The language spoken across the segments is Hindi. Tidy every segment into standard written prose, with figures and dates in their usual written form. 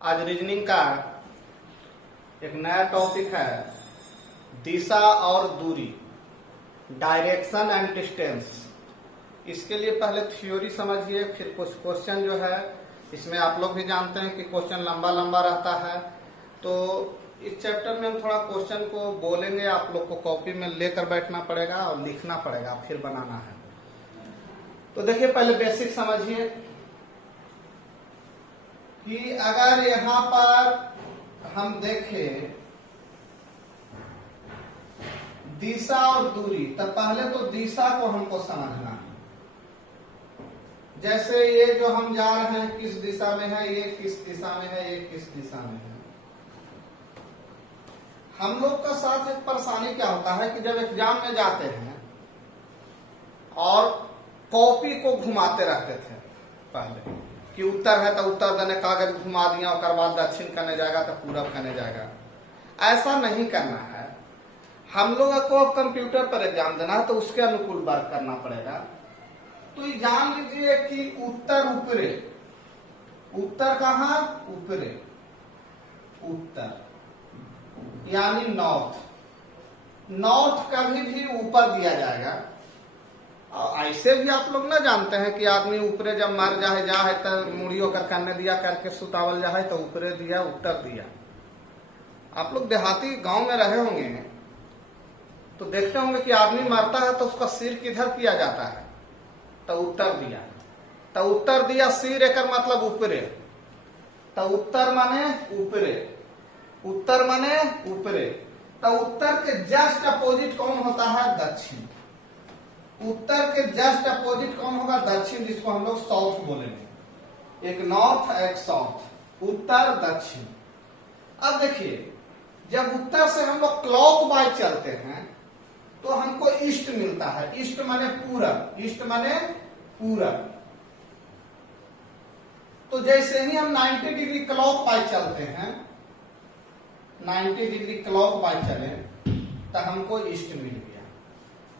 आज रीजनिंग का एक नया टॉपिक है दिशा और दूरी, डायरेक्शन एंड डिस्टेंस। इसके लिए पहले थ्योरी समझिए, फिर कुछ क्वेश्चन जो है इसमें आप लोग भी जानते हैं कि क्वेश्चन लंबा लंबा रहता है। तो इस चैप्टर में हम थोड़ा क्वेश्चन को बोलेंगे, आप लोग को कॉपी में लेकर बैठना पड़ेगा और लिखना पड़ेगा, फिर बनाना है। तो देखिए पहले बेसिक समझिए कि अगर यहां पर हम देखें दिशा और दूरी, तो पहले तो दिशा को हमको समझना है। जैसे ये जो हम जा रहे हैं किस दिशा में है, ये किस दिशा में है, ये किस दिशा में है। हम लोग का साथ एक परेशानी क्या होता है कि जब एग्जाम में जाते हैं और कॉपी को घुमाते रहते थे पहले कि उत्तर है तो उत्तर देने कागज घुमा दिया और बाद दक्षिण करने जाएगा तो पूरब करने जाएगा। ऐसा नहीं करना है। हम लोग को कंप्यूटर पर एग्जाम देना है तो उसके अनुकूल वर्क करना पड़ेगा। तो ये जान लीजिए कि उत्तर ऊपरे, उत्तर कहाँ ऊपरे, उत्तर यानी नॉर्थ। नॉर्थ कभी भी ऊपर दिया जाएगा। ऐसे भी आप लोग ना जानते हैं कि आदमी ऊपरे जब मर जाए तो मुड़ी होकर करने दिया करके सुतावल जाए तो ऊपरे दिया, उत्तर दिया। आप लोग देहाती गांव में रहे होंगे तो देखते होंगे कि आदमी मरता है तो उसका सिर किधर किया जाता है, तो उत्तर दिया। तो उत्तर दिया सिर एक मतलब ऊपरे, तो उत्तर माने ऊपरे, उत्तर माने ऊपरे। तो उत्तर के जस्ट अपोजिट कौन होता है, दक्षिण। उत्तर के जस्ट अपोजिट कौन होगा, दक्षिण, जिसको हम लोग साउथ बोलेंगे। एक नॉर्थ एक साउथ, उत्तर दक्षिण। अब देखिए जब उत्तर से हम लोग क्लॉकवाइज चलते हैं तो हमको ईस्ट मिलता है। ईस्ट माने पूरब, ईस्ट माने पूरब। तो जैसे ही हम 90 डिग्री क्लॉकवाइज चलते हैं, 90 डिग्री क्लॉकवाइज चले तो हमको ईस्ट मिल गया।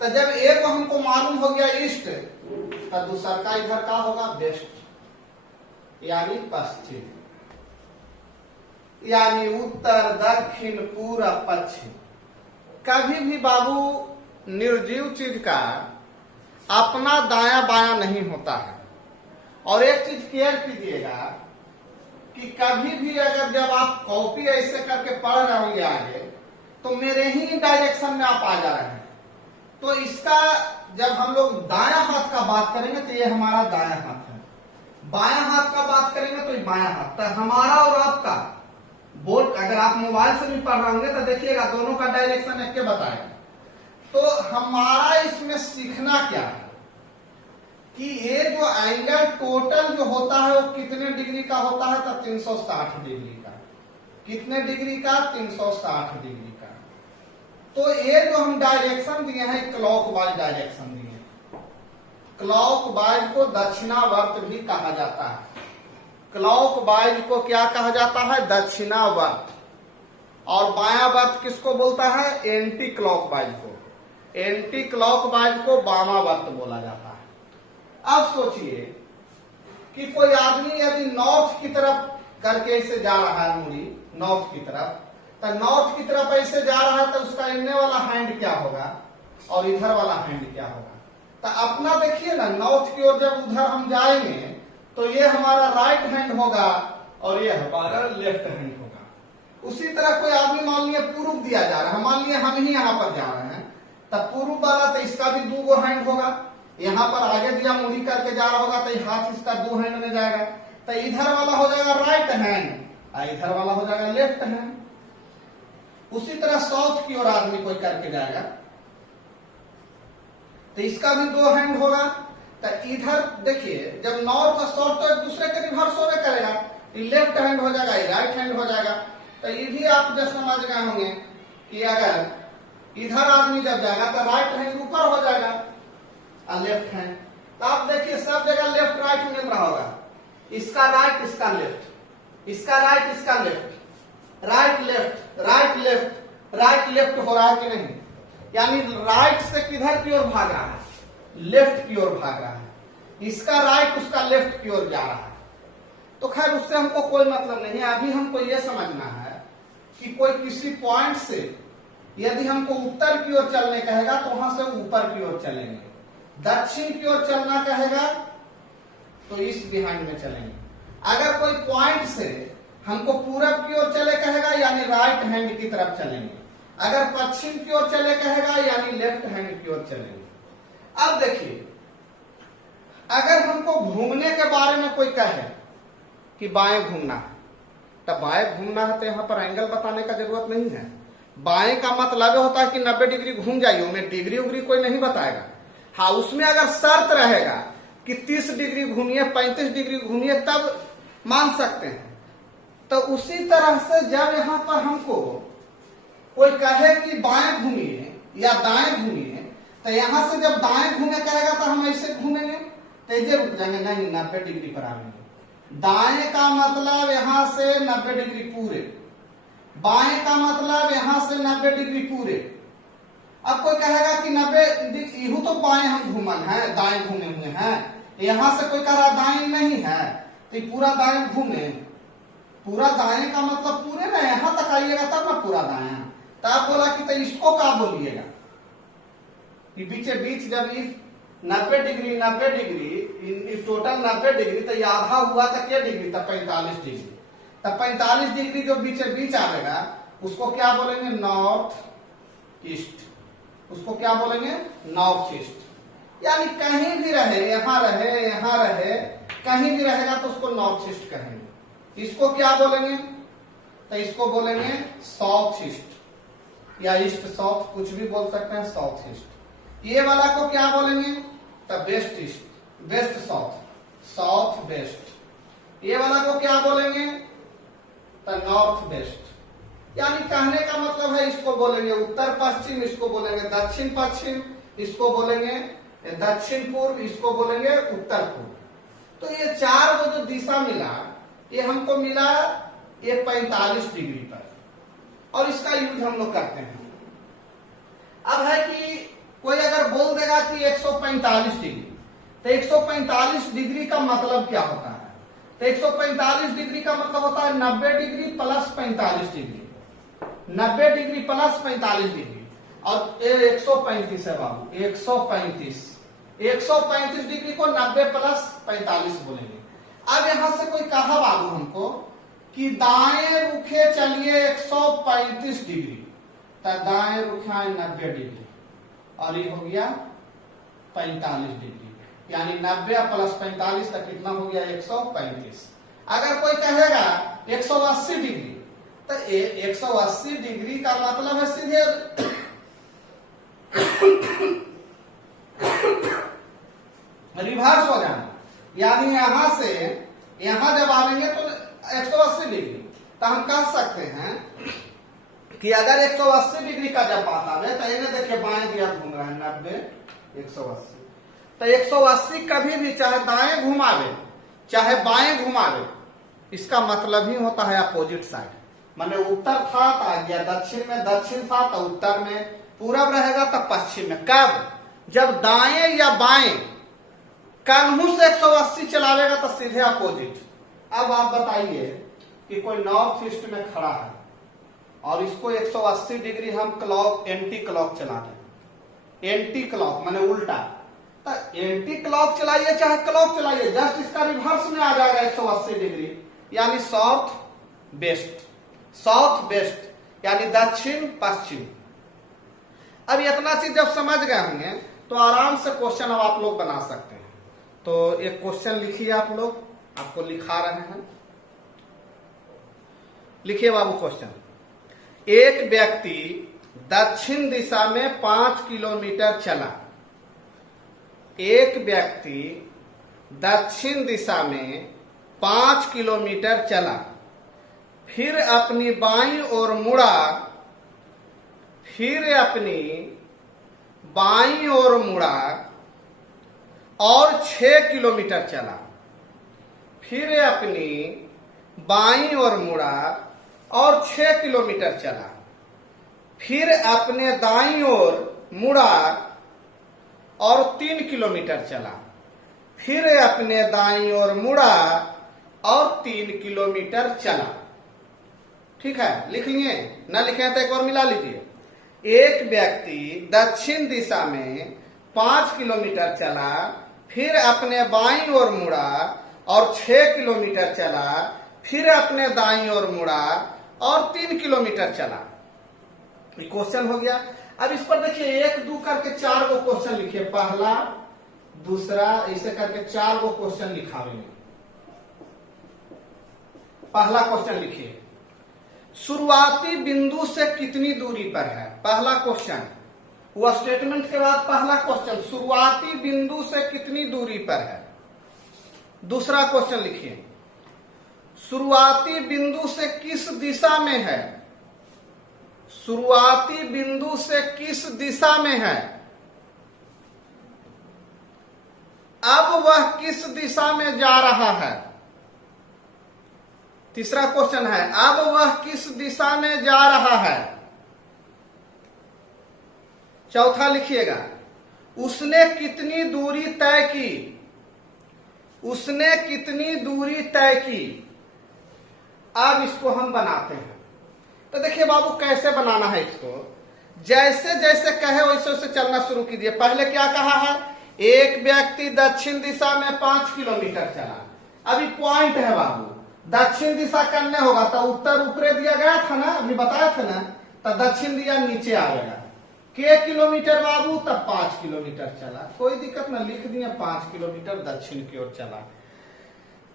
तो जब एक हमको मालूम हो गया ईस्ट, तो दूसरा का इधर का होगा वेस्ट यानी पश्चिम, यानी उत्तर दक्षिण पूरब पश्चिम। कभी भी बाबू निर्जीव चीज का अपना दाया बाया नहीं होता है। और एक चीज क्लियर कीजिएगा कि कभी भी अगर जब आप कॉपी ऐसे करके पढ़ रहे होंगे आगे, तो मेरे ही डायरेक्शन में आप आ जा रहे हैं। तो इसका जब हम लोग दाया हाथ का बात करेंगे तो ये हमारा दाया हाथ है, बाया हाथ का बात करेंगे तो ये बाया हाथ। तो हमारा और आपका बोर्ड, अगर आप मोबाइल से भी पढ़ रहे होंगे तो देखिएगा दोनों का डायरेक्शन एक के बताएगा। तो हमारा इसमें सीखना क्या है कि ये जो एंगल टोटल जो होता है वो कितने डिग्री का होता है, तो 360 डिग्री का। कितने डिग्री का, 360 डिग्री का। तो ये जो हम डायरेक्शन दिए हैं क्लॉकवाइज डायरेक्शन दिए। क्लॉकवाइज को दक्षिणावर्त भी कहा जाता है। क्लॉकवाइज को क्या कहा जाता है, दक्षिणावर्त। और बायावर्त किसको बोलता है, एंटी क्लॉकवाइज को। एंटी क्लॉकवाइज को वामावर्त बोला जाता है। अब सोचिए कि कोई आदमी यदि नॉर्थ की तरफ करके ऐसे जा रहा है, मुड़ी नॉर्थ की तरफ, तो नॉर्थ की तरफ ऐसे जा रहा है तो उसका इन्ने वाला हैंड क्या होगा और इधर वाला हैंड क्या होगा। तो अपना देखिए ना, नॉर्थ की ओर जब उधर हम जाएंगे तो ये हमारा राइट हैंड होगा और ये हमारा लेफ्ट हैंड होगा। उसी तरह कोई आदमी मान लिया पूर्व दिया जा रहा है, मान लिया हम ही यहाँ पर जा रहे हैं, तब पूर्व वाला तो इसका भी 2 हैंड होगा। यहाँ पर आगे दिया मुड़ी करके जा रहा होगा तो हाथ इसका 2 हैंड में जाएगा। तो इधर वाला हो जाएगा राइट हैंड और इधर वाला हो जाएगा लेफ्ट हैंड। उसी तरह साउथ की ओर आदमी कोई करके जाएगा तो इसका भी 2 हैंड होगा। तो इधर देखिए जब नॉर्थ और साउथ तो एक दूसरे के रिवर्स होने करेगा, लेफ्ट हैंड हो जाएगा, राइट हैंड हो जाएगा। तो ये भी आप जब समझ गए होंगे कि अगर इधर आदमी जब जाएगा तो राइट हैंड ऊपर हो जाएगा और लेफ्ट हैंड। तो आप देखिए सब जगह लेफ्ट राइट मिल रहा होगा। इसका राइट, इसका लेफ्ट, इसका राइट, इसका left, right left, right left, right left हो रहा है कि नहीं। यानी राइट से किधर की ओर भाग रहा है, लेफ्ट की ओर भाग रहा है। इसका राइट उसका लेफ्ट की ओर जा रहा है। तो खैर उससे हमको कोई मतलब नहीं है। अभी हमको ये समझना है कि कोई किसी पॉइंट से यदि हमको उत्तर की ओर चलने कहेगा तो वहां से ऊपर की ओर चलेंगे, दक्षिण की ओर चलना कहेगा तो इस बिहाइंड में चलेंगे। अगर कोई पॉइंट से हमको पूरब की ओर चले कहेगा यानी राइट हैंड की तरफ चलेंगे, अगर पश्चिम की ओर चले कहेगा यानी लेफ्ट हैंड की ओर चलेंगे। अब देखिए, अगर हमको घूमने के बारे में कोई कहे कि बाएं घूमना है, तब बाएं घूमना है तो यहाँ पर एंगल बताने का जरूरत नहीं है। बाएं का मतलब होता है कि 90 डिग्री घूम जाइए, उन्हें डिग्री उग्री कोई नहीं बताएगा। हाँ, उसमें अगर शर्त रहेगा कि 30 डिग्री घूमिए, 35 डिग्री घूमिए, तब मान सकते हैं। तो उसी तरह से जब यहाँ पर हमको कोई कहे कि बाएं घूमिए या दाएं घूमिए, तो यहां से जब दाएं घूमे कहेगा तो हम ऐसे घूमेंगे, तेजे रुक जाएंगे, नहीं 90 डिग्री पर आएंगे। दाएं का मतलब यहां से 90 डिग्री पूरे, बाएं का मतलब यहां से 90 डिग्री पूरे। अब कोई कहेगा कि 90 यू तो बाएं हम घूमन है, दाएं घूमे हुए हैं, यहां से कोई कह रहा दाएं नहीं है तो पूरा दाएं घूमे। पूरा दाएं का मतलब पूरे ना, यहां तक आइएगा तब ना पूरा दाएं। तो आप बोला कि तो इसको क्या बोलिएगा कि बीचे बीच जब 90 डिग्री 90 डिग्री इस टोटल 90 डिग्री तो आधा हुआ तो क्या डिग्री था 45 डिग्री। तब 45 डिग्री जो बीचे बीच आएगा उसको क्या बोलेंगे, नॉर्थ ईस्ट। उसको क्या बोलेंगे, नॉर्थ ईस्ट। यानी कहीं भी रहे, यहां रहे, कहीं भी रहेगा तो उसको नॉर्थ ईस्ट कहेंगे। इसको क्या बोलेंगे, तो इसको बोलेंगे साउथ ईस्ट या ईस्ट साउथ, कुछ भी बोल सकते हैं, साउथ ईस्ट। ये वाला को क्या बोलेंगे, तो west east, west south, south west. ये वाला को क्या बोलेंगे, तो नॉर्थ वेस्ट। यानी कहने का मतलब है इसको बोलेंगे उत्तर पश्चिम, इसको बोलेंगे दक्षिण पश्चिम, इसको बोलेंगे दक्षिण पूर्व, इसको बोलेंगे उत्तर पूर्व। तो ये चार वो जो दिशा मिला, ये हमको मिला ये 45 डिग्री पर, और इसका यूज हम लोग करते हैं। अब है कि कोई अगर बोल देगा कि 145 डिग्री, तो 145 डिग्री का मतलब क्या होता है, तो 145 डिग्री का मतलब होता है 90 degree plus 45 degree, 90 degree plus 45 degree, और 135 है बाबू, 135 डिग्री को 90 प्लस 45 बोलेंगे। अब यहां से कोई कहा बाबू हमको कि दाएं रुखे चलिए 135 डिग्री, तो दाएं रुखे 90 डिग्री, और ये हो गया 45 डिग्री, यानी 90 प्लस 45 तक कितना हो गया, 135। अगर कोई कहेगा 180 डिग्री, तो 180 डिग्री का मतलब है सीधे रिवर्स हो जाना, यानी यहां से यहां जब आएंगे तो 180 डिग्री। तो हम कह सकते हैं कि अगर 180 डिग्री का जब बात आवे तो इन्हें देखिए बाएं दिया घूम रहा है 90 180, तो 180 कभी भी चाहे दाएं घुमावे चाहे बाएं घुमावे, इसका मतलब ही होता है अपोजिट साइड। माने उत्तर था तो आ गया दक्षिण में, दक्षिण था तो उत्तर में, पूरब रहेगा तो पश्चिम में। कब, जब दाएं या बाएं कान्हू से 180 चलावेगा तो सीधे अपोजिट। अब आप बताइए कि कोई नॉर्थ ईस्ट में खड़ा है और इसको 180 डिग्री हम क्लॉक एंटी क्लॉक चला दें, एंटी क्लॉक माने उल्टा, तो एंटी क्लॉक चलाइए चाहे क्लॉक चलाइए, जस्ट इसका रिवर्स में आ जाएगा 180 डिग्री, यानी साउथ वेस्ट, साउथ वेस्ट यानी दक्षिण पश्चिम। अब इतना चीज जब समझ गए होंगे तो आराम से क्वेश्चन अब आप लोग बना सकते हैं। तो एक क्वेश्चन लिखिए, आप लोग, आपको लिखा रहे हैं, लिखिए बाबू क्वेश्चन। एक व्यक्ति दक्षिण दिशा में 5 किलोमीटर चला, एक व्यक्ति दक्षिण दिशा में 5 किलोमीटर चला, फिर अपनी बाईं ओर मुड़ा, फिर अपनी बाईं ओर मुड़ा और 6 किलोमीटर चला, फिर अपनी बाईं ओर मुड़ा और 6 किलोमीटर चला, फिर अपने दाईं ओर मुड़ा और 3 किलोमीटर चला, फिर अपने दाईं ओर मुड़ा और 3 किलोमीटर चला। ठीक है, लिख लिए? ना लिखे तो एक बार मिला लीजिए। एक व्यक्ति दक्षिण दिशा में 5 किलोमीटर चला, फिर अपने बाईं ओर मुड़ा और 6 किलोमीटर चला, फिर अपने दाईं ओर मुड़ा और 3 किलोमीटर चला। ये क्वेश्चन हो गया। अब इस पर देखिए 1 2 करके 4 गो क्वेश्चन लिखिए, पहला दूसरा ऐसे करके 4 गो क्वेश्चन लिखावेंगे। पहला क्वेश्चन लिखिए, शुरुआती बिंदु से कितनी दूरी पर है? पहला क्वेश्चन, वह स्टेटमेंट के बाद पहला क्वेश्चन, शुरुआती बिंदु से कितनी दूरी पर है। दूसरा क्वेश्चन लिखिए, शुरुआती बिंदु से किस दिशा में है? शुरुआती बिंदु से किस दिशा में है? अब वह किस दिशा में जा रहा है? तीसरा क्वेश्चन है, अब वह किस दिशा में जा रहा है? चौथा लिखिएगा, उसने कितनी दूरी तय की? उसने कितनी दूरी तय की? अब इसको हम बनाते हैं। तो देखिए बाबू कैसे बनाना है इसको, जैसे जैसे कहे वैसे वैसे चलना शुरू कीजिए। पहले क्या कहा है, एक व्यक्ति दक्षिण दिशा में 5 किलोमीटर चला। अभी पॉइंट है बाबू, दक्षिण दिशा करने होगा तो उत्तर ऊपरे दिया गया था ना, अभी बताया था ना, तो दक्षिण दिया नीचे आएगा। के किलोमीटर बाबू, तब 5 किलोमीटर चला, कोई दिक्कत ना, लिख दिया 5 किलोमीटर दक्षिण की ओर चला।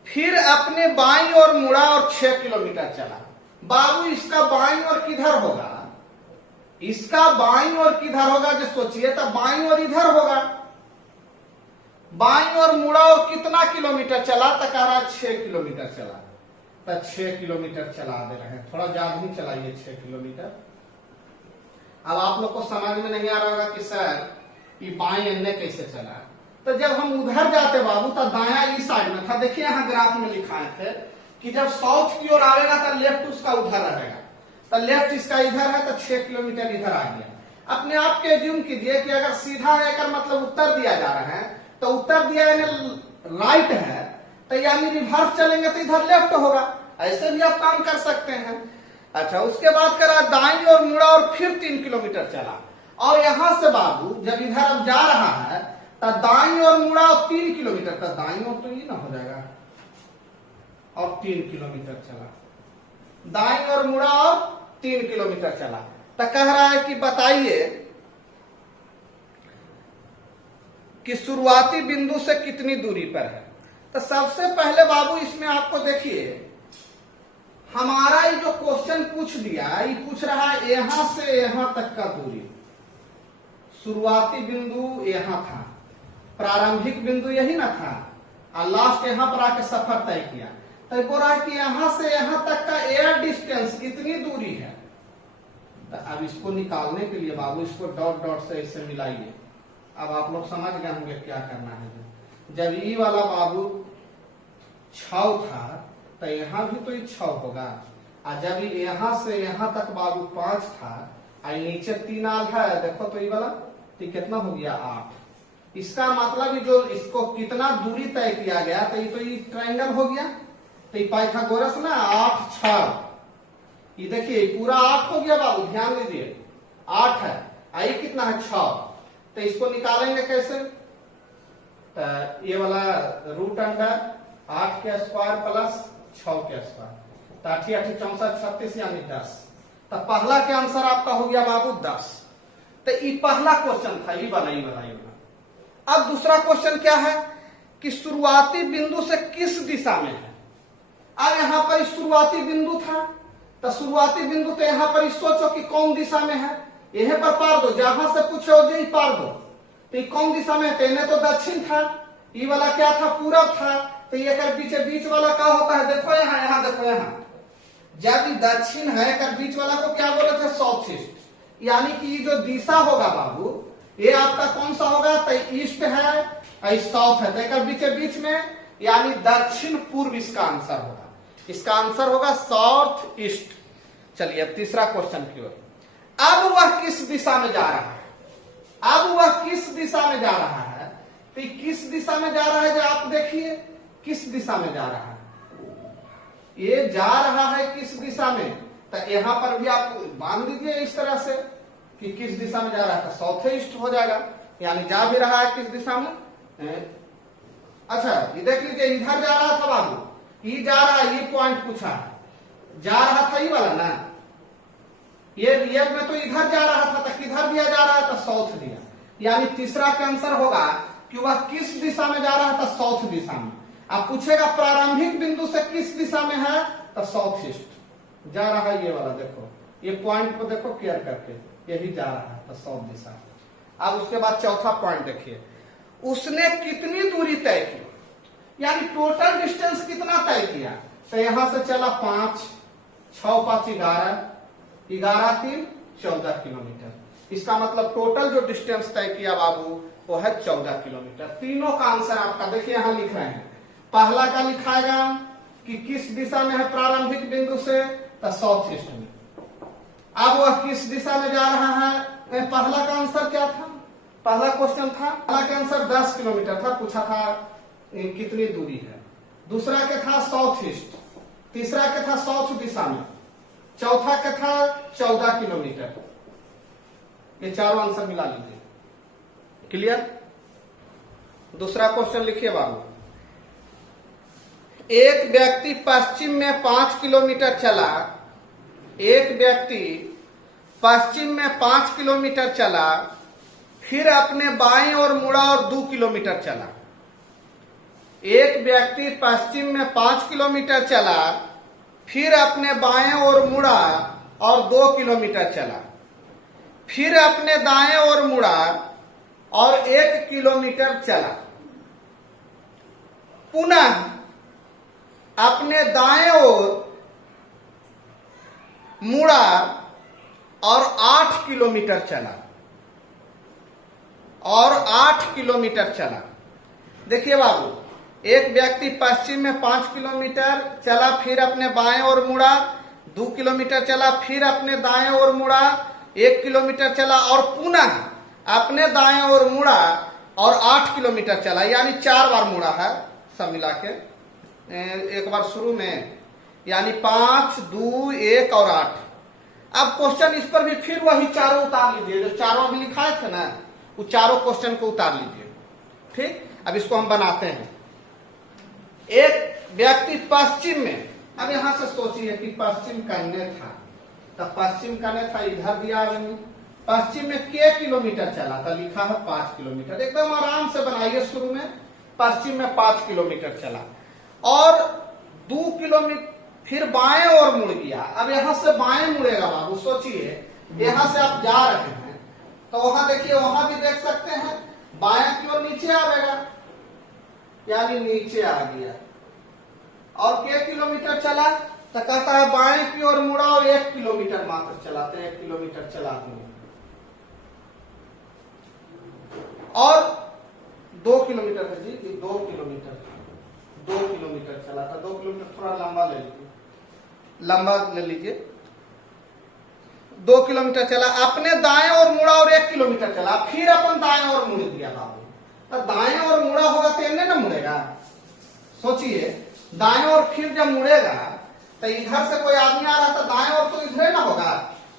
फिर अपने बाईं ओर मुड़ा और 6 किलोमीटर चला। बाबू इसका बाईं ओर किधर होगा? इसका बाईं ओर किधर होगा जो सोचिए, तो बाईं ओर इधर होगा। बाईं ओर मुड़ा और कितना किलोमीटर चला? तो कह रहा 6 किलोमीटर चला, तो 6 किलोमीटर चला दे रहे हैं। थोड़ा ज्यादा ही चलाइए 6 किलोमीटर। अब आप लोग को समझ में नहीं आ रहा होगा कि सर ये बाएं अन्य कैसे चला। तो जब हम उधर जाते बाबू तो दाया इस साइड में था। देखिए यहाँ ग्राफ में लिखाए थे कि जब साउथ की ओर आएगा तो लेफ्ट उसका उधर रहेगा, तो लेफ्ट इसका इधर है, तो 6 किलोमीटर इधर आ गया। अपने आप के एज्यूम कीजिए कि अगर सीधा रहकर मतलब उत्तर दिया जा रहा है, तो उत्तर दिया यानी राइट है, तो यानी रिवर्स चलेंगे तो इधर लेफ्ट होगा। ऐसे भी आप काम कर सकते हैं। अच्छा, उसके बाद करा दाईं ओर मुड़ा और फिर 3 किलोमीटर चला। और यहां से बाबू जब इधर अब जा रहा है तो दाईं ओर मुड़ा और 3 किलोमीटर, तो दाईं ओर तो ये ना हो जाएगा, और 3 किलोमीटर चला। दाईं ओर मुड़ा और 3 किलोमीटर चला। तो कह रहा है कि बताइए कि शुरुआती बिंदु से कितनी दूरी पर है। तो सबसे पहले बाबू इसमें आपको देखिए, हमारा ये जो क्वेश्चन पूछ दिया, ये पूछ रहा है यहां से यहां तक का दूरी। शुरुआती बिंदु यहां था, प्रारंभिक बिंदु यही ना था, और लास्ट यहां पर आके सफर तय किया। तो बोल रहा है कि यहां से यहां तक का एयर डिस्टेंस इतनी दूरी है। तो अब इसको निकालने के लिए बाबू इसको डॉट डॉट से इससे मिलाइए। अब आप लोग समझ गए होंगे क्या करना है। जब ये वाला बाबू 6 था तो यहाँ भी तो ये 6 होगा, और जब ये यहाँ से यहाँ तक बाबू 5 था, और नीचे 3 आधा है, देखो तो ये वाला तो कितना हो गया 8। इसका मतलब जो इसको कितना दूरी तय किया गया, तो ये ट्रायंगल हो गया। तो ये पाइथागोरस ना 8 6, ये देखिए पूरा 8 हो गया बाबू, ध्यान दीजिए 8 है, आई कितना है 6। तो इसको निकालेंगे कैसे, तो ये वाला रूट अंडर 8 के स्क्वायर प्लस 6 के स्क्वायर, तो 8 8 64 36 यानी 10। तो पहला के आंसर आपका हो गया बाबू 10। तो ये पहला क्वेश्चन था, ये वाला। अब दूसरा क्वेश्चन क्या है कि शुरुआती बिंदु से किस दिशा में है। अब यहाँ पर शुरुआती बिंदु था, तो शुरुआती बिंदु तो यहाँ पर सोचो कि कौन दिशा में है, यहीं पर पार दो, जहां से पूछो जी पार दो। तो ये कौन दिशा में है, तो दक्षिण था, ये वाला क्या था, पूरब था। तो ये कर पीछे बीच वाला क्या होता है, देखो यहाँ देखो यहाँ, जब ये दक्षिण है कर बीच वाला को क्या बोले थे, साउथ ईस्ट। यानी कि ये जो दिशा होगा बाबू, ये आपका कौन सा होगा, तो ईस्ट है, साउथ है, तो बीच में यानी दक्षिण पूर्व इसका आंसर होगा। इसका आंसर होगा साउथ ईस्ट। चलिए अब तीसरा क्वेश्चन की ओर। अब वह किस दिशा में जा रहा है, अब वह किस दिशा में जा रहा है, तो किस दिशा में जा रहा है, जो आप देखिए किस दिशा में जा रहा है। ये जा रहा है किस दिशा में, तो यहाँ पर भी आप मान लीजिए इस तरह से कि किस दिशा में जा रहा है, तो साउथ ईस्ट हो जाएगा, यानी जा भी रहा है किस दिशा में। अच्छा ये देख लीजिए, इधर जा रहा था बाबू, ये जा रहा है, ये पॉइंट पूछा है, जा रहा था ये वाला ना, ये रियल में तो इधर जा रहा था, तो किधर दिया जा रहा है, तो साउथ दिया, यानी तीसरा का आंसर होगा कि वह किस दिशा में जा रहा था, साउथ दिशा में। अब पूछेगा प्रारंभिक बिंदु से किस दिशा में है, तो साउथ ईस्ट जा रहा है, ये वाला देखो, ये पॉइंट को देखो क्लियर करके, यही जा रहा है, तो साउथ दिशा। अब उसके बाद चौथा पॉइंट देखिए, उसने कितनी दूरी तय की, यानी टोटल डिस्टेंस कितना तय किया, तो यहां से चला 5, 6 5 11, 11 3 14 किलोमीटर। इसका मतलब टोटल जो डिस्टेंस तय किया बाबू वो है 14 किलोमीटर। तीनों का आंसर आपका देखिए यहां लिख रहे हैं। पहला का लिखाएगा कि किस दिशा में है प्रारंभिक बिंदु से, तो साउथ ईस्ट में। अब वह किस दिशा में जा रहा है, पहला का आंसर क्या था, पहला क्वेश्चन था, पहला का आंसर 10 किलोमीटर था, पूछा था कितनी दूरी है। दूसरा के था साउथ ईस्ट, तीसरा के था साउथ दिशा में, चौथा के था 14 किलोमीटर। ये चारों आंसर मिला लीजिए। क्लियर। दूसरा क्वेश्चन लिखिए बाबू, एक व्यक्ति पश्चिम में 5 किलोमीटर चला, एक व्यक्ति पश्चिम में 5 किलोमीटर चला, फिर अपने बाएं ओर मुड़ा और 2 किलोमीटर चला। एक व्यक्ति पश्चिम में 5 किलोमीटर चला, फिर अपने बाएं ओर मुड़ा और 2 किलोमीटर चला, फिर अपने दाएं ओर मुड़ा और 1 किलोमीटर चला, पुनः अपने दाएं ओर मुड़ा और 8 किलोमीटर चला, और 8 किलोमीटर चला। देखिए बाबू, एक व्यक्ति पश्चिम में 5 किलोमीटर चला, फिर अपने बाएं ओर मुड़ा, 2 किलोमीटर चला, फिर अपने दाएं ओर मुड़ा, 1 किलोमीटर चला, और पुनः अपने दाएं ओर मुड़ा और 8 किलोमीटर चला, यानी 4 बार मुड़ा है सब मिला के। एक बार शुरू में, यानी 5 2 1 और 8। अब क्वेश्चन इस पर भी फिर वही चारों उतार लीजिए, जो चारों अभी लिखाए थे ना, वो चारों क्वेश्चन को उतार लीजिए। ठीक, अब इसको हम बनाते हैं। एक व्यक्ति पश्चिम में, अब यहां से सोचिए कि पश्चिम करने था, तो पश्चिम करने था इधर दिया, पश्चिम में के किलोमीटर चला, तो लिखा है 5 किलोमीटर। एकदम आराम से बनाइए। शुरू में पश्चिम में 5 किलोमीटर चला और 2 किलोमीटर फिर बाएं ओर मुड़ गया। अब यहां से बाएं मुड़ेगा बाबू, सोचिए यहां से आप जा रहे हैं, तो वहां देखिए, वहां भी देख सकते हैं बाएं की ओर नीचे आएगा, यानी नीचे आ गया, और के किलोमीटर चला, तो कहता है बाएं की ओर मुड़ा और 1 किलोमीटर मात्र चलाते, 1 किलोमीटर चलाते हैं, और 2 किलोमीटर है जी, 2 किलोमीटर, 2 किलोमीटर चला था। 2 किलोमीटर थोड़ा लंबा ले लीजिए, लंबा ले लीजिए। 2 किलोमीटर चला, अपने दाएं ओर मुड़ा और 1 किलोमीटर चला, फिर अपन दाएं ओर मुड़ दिया बाबू। तो दाएं ओर मुड़ा होगा तो इन्हें ना मुड़ेगा, सोचिए दाएं ओर फिर जब मुड़ेगा तो इधर से कोई आदमी आ रहा था, दाएं ओर तो इधर ना होगा,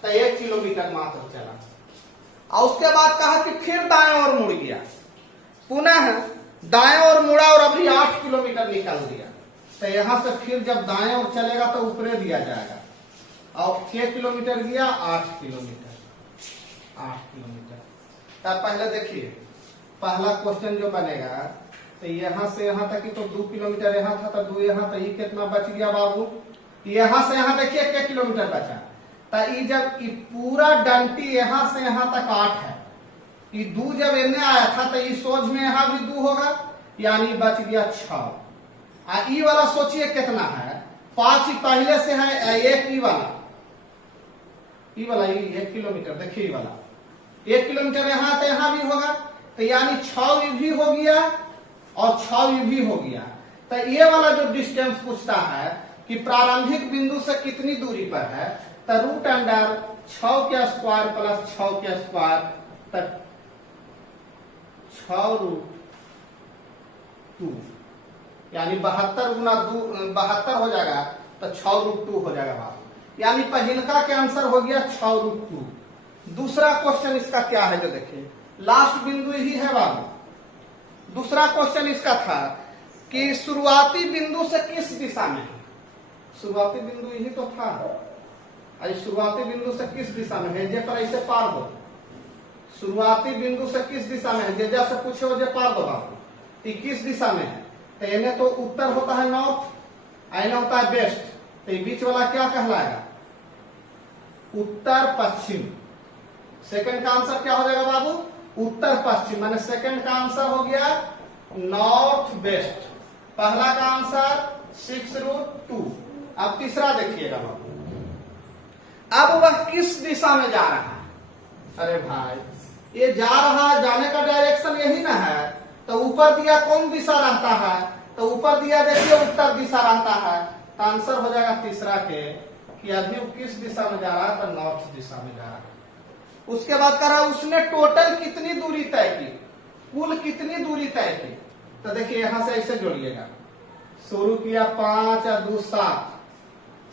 तो 1 किलोमीटर मात्र चला। और उसके बाद कहा कि फिर दाएं ओर मुड़ गया, पुनः दाएं ओर मुड़ा और अभी 8 किलोमीटर निकल दिया, तो यहां से फिर जब दाएं ओर चलेगा तो ऊपरे दिया जाएगा, और 6 किलोमीटर गया, 8 किलोमीटर, 8 किलोमीटर। तब पहले देखिए, पहला क्वेश्चन जो बनेगा, तो यहां से यहां तक ही तो 2 किलोमीटर यहां था, तो 2 यहां, तो ये कितना बच गया बाबू, यहां से यहां देखिए 1 किलोमीटर बचा। तो ये जब ये पूरा डंटी यहां से यहां तक 8 है, ये 2 जब इन्हें आया था, तो ये सोच में यहां भी 2 होगा, यानी बच गया 6। ये वाला सोचिए कितना है, 5 ही पहले से है, 1 ई वाला, ये 1 किलोमीटर, देखिए ये वाला 1 किलोमीटर यहां तो यहां भी होगा, तो यानी 6 भी हो गया और 6 भी हो गया। तो ये वाला जो डिस्टेंस पूछता है कि प्रारंभिक बिंदु से कितनी दूरी पर है, तो रूट अंडर 6 के स्क्वायर प्लस 6 के स्क्वायर, तक 6 रूट 2, यानी 72 गुना 2 72 हो जाएगा, तो 6√2 हो जाएगा बाबू। यानी पहिलका के आंसर हो गया 6√2। दूसरा क्वेश्चन इसका क्या है जो देखिए, लास्ट बिंदु ही है बाबू। दूसरा क्वेश्चन इसका था कि शुरुआती बिंदु से किस दिशा में है। शुरुआती बिंदु यही तो था, शुरुआती बिंदु से किस दिशा में है, जे पर ऐसे पार दो। शुरुआती बिंदु से किस दिशा में है, जे जैसे पूछो जे पार दो बाबू, किस दिशा में है। तो इन्हें तो उत्तर होता है नॉर्थ, आइना होता है वेस्ट, तो बीच वाला क्या कहलाएगा, उत्तर पश्चिम। सेकंड का आंसर क्या हो जाएगा बाबू, उत्तर पश्चिम, माने सेकंड का आंसर हो गया नॉर्थ वेस्ट। पहला का आंसर 6√2। अब तीसरा देखिएगा बाबू, अब वह किस दिशा में जा रहा है। अरे भाई ये जा रहा, जाने का डायरेक्शन यही ना है, तो ऊपर दिया कौन दिशा रहता है, तो ऊपर दिया देखिए उत्तर दिशा रहता है। तो आंसर हो जाएगा तीसरा के कि अभी वो किस दिशा में जा रहा है, तो नॉर्थ दिशा में जा रहा है। उसके बाद कह रहा उसने टोटल कितनी दूरी तय की, कुल कितनी दूरी तय की। तो देखिए यहां से ऐसे जोड़िएगा, शुरू किया 5 और 2 7,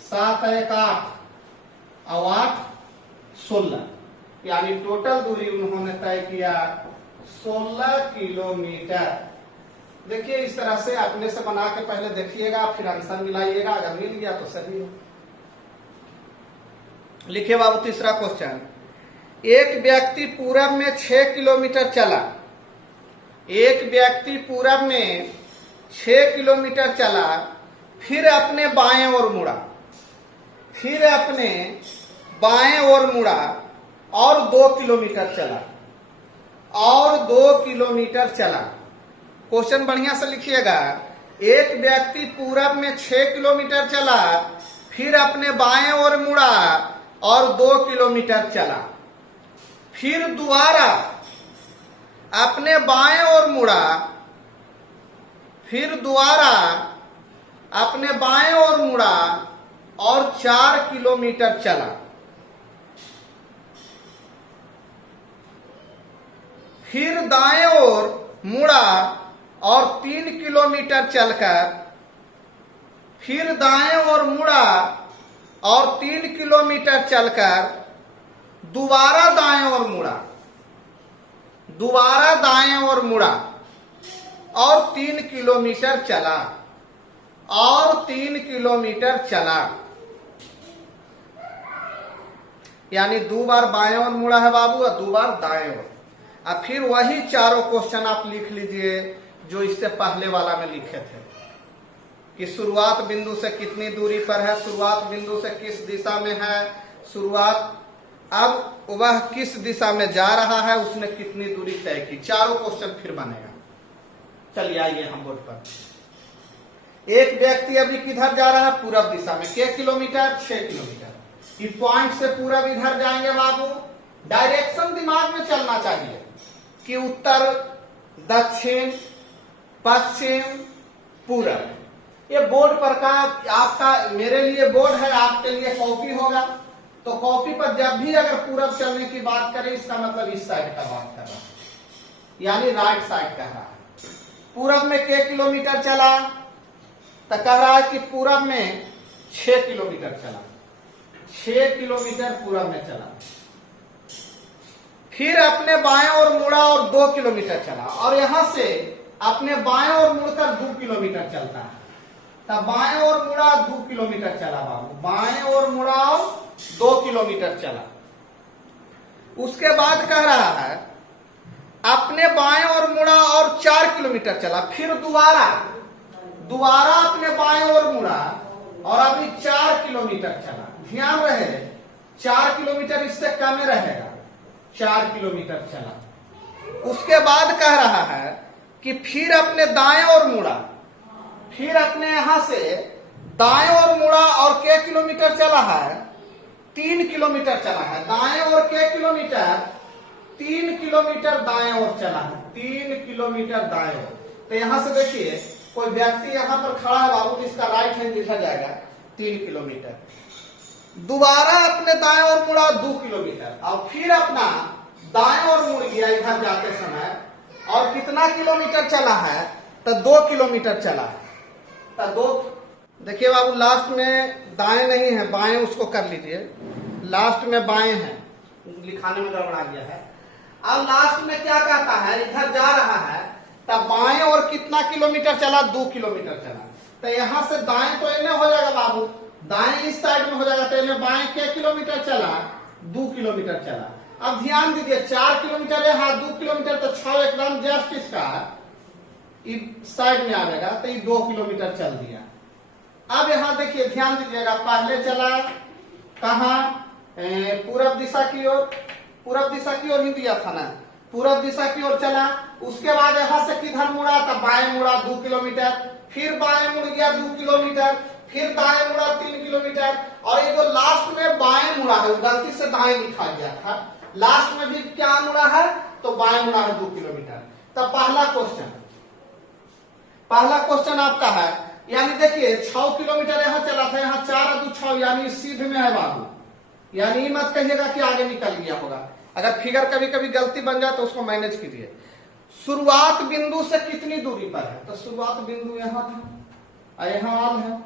7 1 8 और 8 16, यानी टोटल दूरी उन्होंने तय किया 16 किलोमीटर। देखिए इस तरह से अपने से बना के पहले देखिएगा, फिर आंसर मिलाइएगा, अगर मिल गया तो सही है। लिखिए बाबू तीसरा क्वेश्चन, एक व्यक्ति पूरब में 6 किलोमीटर चला। एक व्यक्ति पूरब में 6 किलोमीटर चला, फिर अपने बाएं ओर मुड़ा, फिर अपने बाएं ओर मुड़ा और 2 किलोमीटर चला, और 2 किलोमीटर चला। क्वेश्चन बढ़िया से लिखिएगा, एक व्यक्ति पूरब में 6 किलोमीटर चला, फिर अपने बाएं ओर मुड़ा और 2 किलोमीटर चला, फिर दोबारा अपने बाएं ओर मुड़ा, फिर दोबारा अपने बाएं ओर मुड़ा और 4 किलोमीटर चला। फिर दाएं ओर मुड़ा और 3 किलोमीटर चलकर, फिर दाएं ओर मुड़ा और 3 किलोमीटर चलकर दोबारा दाएं ओर मुड़ा, दोबारा दाएं ओर मुड़ा और 3 किलोमीटर चला, और 3 किलोमीटर चला। यानी 2 बार बाएं ओर मुड़ा है बाबू और 2 बार दाएं ओर। अब फिर वही चारों क्वेश्चन आप लिख लीजिए जो इससे पहले वाला में लिखे थे कि शुरुआत बिंदु से कितनी दूरी पर है, शुरुआत बिंदु से किस दिशा में है, शुरुआत, अब वह किस दिशा में जा रहा है, उसने कितनी दूरी तय की। चारों क्वेश्चन फिर बनेगा। चलिए आइए हम बोर्ड पर। एक व्यक्ति अभी किधर जा रहा है, पूरब दिशा में, के किलोमीटर, 6 किलोमीटर। इस पॉइंट से पूरब इधर जाएंगे बाबू। डायरेक्शन दिमाग में चलना चाहिए कि उत्तर, दक्षिण, पश्चिम, पूरब। ये बोर्ड पर का आपका, मेरे लिए बोर्ड है, आपके लिए कॉपी होगा। तो कॉपी पर जब भी अगर पूरब चलने की बात करें, इसका मतलब इस साइड का बात कर रहा है, यानी राइट साइड कह रहा है। पूरब में के किलोमीटर चला, तो कह रहा है कि पूरब में 6 किलोमीटर चला, 6 किलोमीटर पूरब में चला। फिर अपने बाएं ओर मुड़ा और 2 किलोमीटर चला, और यहां से अपने बाएं ओर मुड़कर 2 किलोमीटर चलता है। तब बाएं ओर मुड़ा 2 किलोमीटर चला बाबू, बाएं ओर मुड़ा और 2 किलोमीटर चला। उसके बाद कह रहा है अपने बाएं ओर मुड़ा और 4 किलोमीटर चला, फिर दोबारा अपने बाएं ओर मुड़ा और अभी 4 किलोमीटर चला। ध्यान रहे 4 किलोमीटर इससे कम रहेगा, 4 किलोमीटर चला। उसके बाद कह रहा है कि फिर अपने दाएं ओर मुड़ा, फिर अपने यहां से दाएं ओर मुड़ा और के किलोमीटर चला है, 3 किलोमीटर चला है। दाएं ओर के किलोमीटर, 3 किलोमीटर दाएं ओर चला है, 3 किलोमीटर दाएं ओर। तो यहां से देखिए कोई व्यक्ति यहां पर खड़ा है बाबू, इसका राइट हैंड लिखा जाएगा 3 किलोमीटर। दोबारा अपने दाएं ओर मुड़ा 2 किलोमीटर, और फिर अपना दाएं ओर मुड़ गया इधर जाते समय, और कितना किलोमीटर चला है, तो 2 किलोमीटर चला है। तो देखिए बाबू, लास्ट में दाएं नहीं है, बाएं उसको कर लीजिए। लास्ट में बाएं है, लिखाने में गड़बड़ा गया है। अब लास्ट में क्या कहता है, इधर जा रहा है तब बाएं और कितना किलोमीटर चला, 2 किलोमीटर चला। तो यहां से दाएं तो इन्हें हो जाएगा बाबू, दाएं इस साइड में हो जाएगा, तो इन्हें बाएं क्या किलोमीटर चला, 2 किलोमीटर चला। अब ध्यान दीजिए, 4 किलोमीटर है, हाँ 2 किलोमीटर, तो 6 एकदम जस्ट इसका इस साइड में आ जाएगा, तो ये 2 किलोमीटर चल दिया। अब यहां देखिए, ध्यान दीजिएगा, पहले चला कहा, पूरब दिशा की ओर, पूरब दिशा की ओर ही दिया था ना, पूरब दिशा की ओर चला। उसके बाद यहां से किधर मुड़ा, तब बाएं मुड़ा 2 किलोमीटर, फिर बाएं मुड़ गया 2 किलोमीटर, फिर दाएं मुड़ा 3 किलोमीटर, और ये जो लास्ट में बाएं मुड़ा है, गलती से दाएं लिखा गया था, लास्ट में भी क्या मुड़ा है, तो बाएं मुड़ा है 2 किलोमीटर। तब पहला क्वेश्चन आपका है, यानी देखिए 6 किलोमीटर यहां चला था, यहां 4 और 2 6, यानी सीध में है बाबू। यानी मत कहिएगा कि आगे निकल गया होगा, अगर फिगर कभी कभी गलती बन जाए तो उसको मैनेज कीजिए। शुरुआत बिंदु से कितनी दूरी पर है, तो शुरुआत बिंदु यहां था, यहां आल है,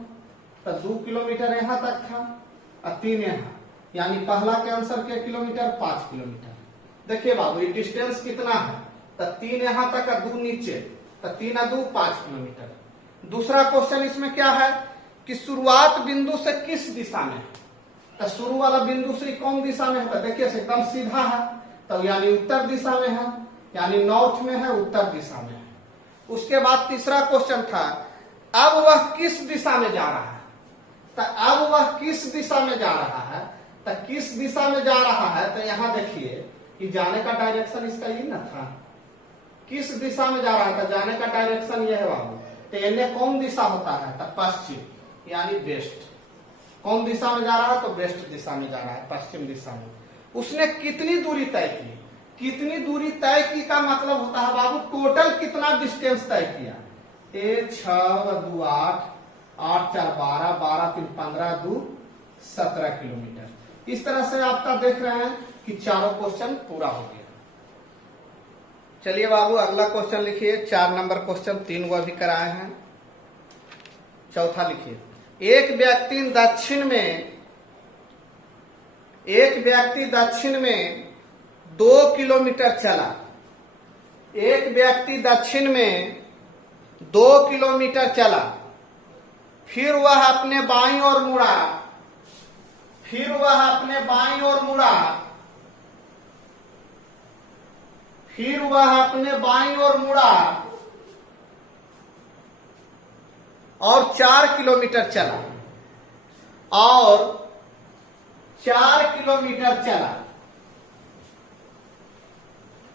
तो 2 किलोमीटर यहां तक था और 3 यहां, यानी पहला के आंसर के किलोमीटर 5 किलोमीटर। देखिए बाबू, ये डिस्टेंस कितना है, तो 3 यहां तक और 2 नीचे, तो 3 और 2 5 किलोमीटर। दूसरा क्वेश्चन इसमें क्या है कि शुरुआत बिंदु से किस दिशा में है, तो शुरू वाला बिंदु से कौन दिशा में है, तो देखिए एकदम सीधा है, तो यानी उत्तर दिशा में है, यानी नॉर्थ में है, उत्तर दिशा में है। उसके बाद तीसरा क्वेश्चन था, अब वह किस दिशा में जा रहा है, तो अब वह किस दिशा में जा रहा है, तो किस दिशा में जा रहा है, तो यहां देखिए कि जाने का डायरेक्शन इसका ये ना था, किस दिशा में जा रहा था, जाने का डायरेक्शन ये है बाबू। तो इन्हें कौन दिशा होता है, तो पश्चिम, यानी वेस्ट। कौन दिशा में जा रहा है, तो वेस्ट दिशा में जा रहा है, पश्चिम दिशा में। उसने कितनी दूरी तय की, कितनी दूरी तय की का मतलब होता है बाबू टोटल कितना डिस्टेंस तय किया। 6 2 8, 8 4 12, 12 3 15, 2 17 किलोमीटर। इस तरह से आपका देख रहे हैं कि चारों क्वेश्चन पूरा हो गया। चलिए बाबू, अगला क्वेश्चन लिखिए। 4 नंबर क्वेश्चन 3 वो भी कराए हैं। चौथा लिखिए, एक व्यक्ति दक्षिण में 2 किलोमीटर चला। एक व्यक्ति दक्षिण में 2 किलोमीटर चला, फिर वह अपने बाईं ओर मुड़ा, फिर वह अपने बाईं ओर मुड़ा, फिर वह अपने बाईं ओर मुड़ा और 4 किलोमीटर चला, और 4 किलोमीटर चला,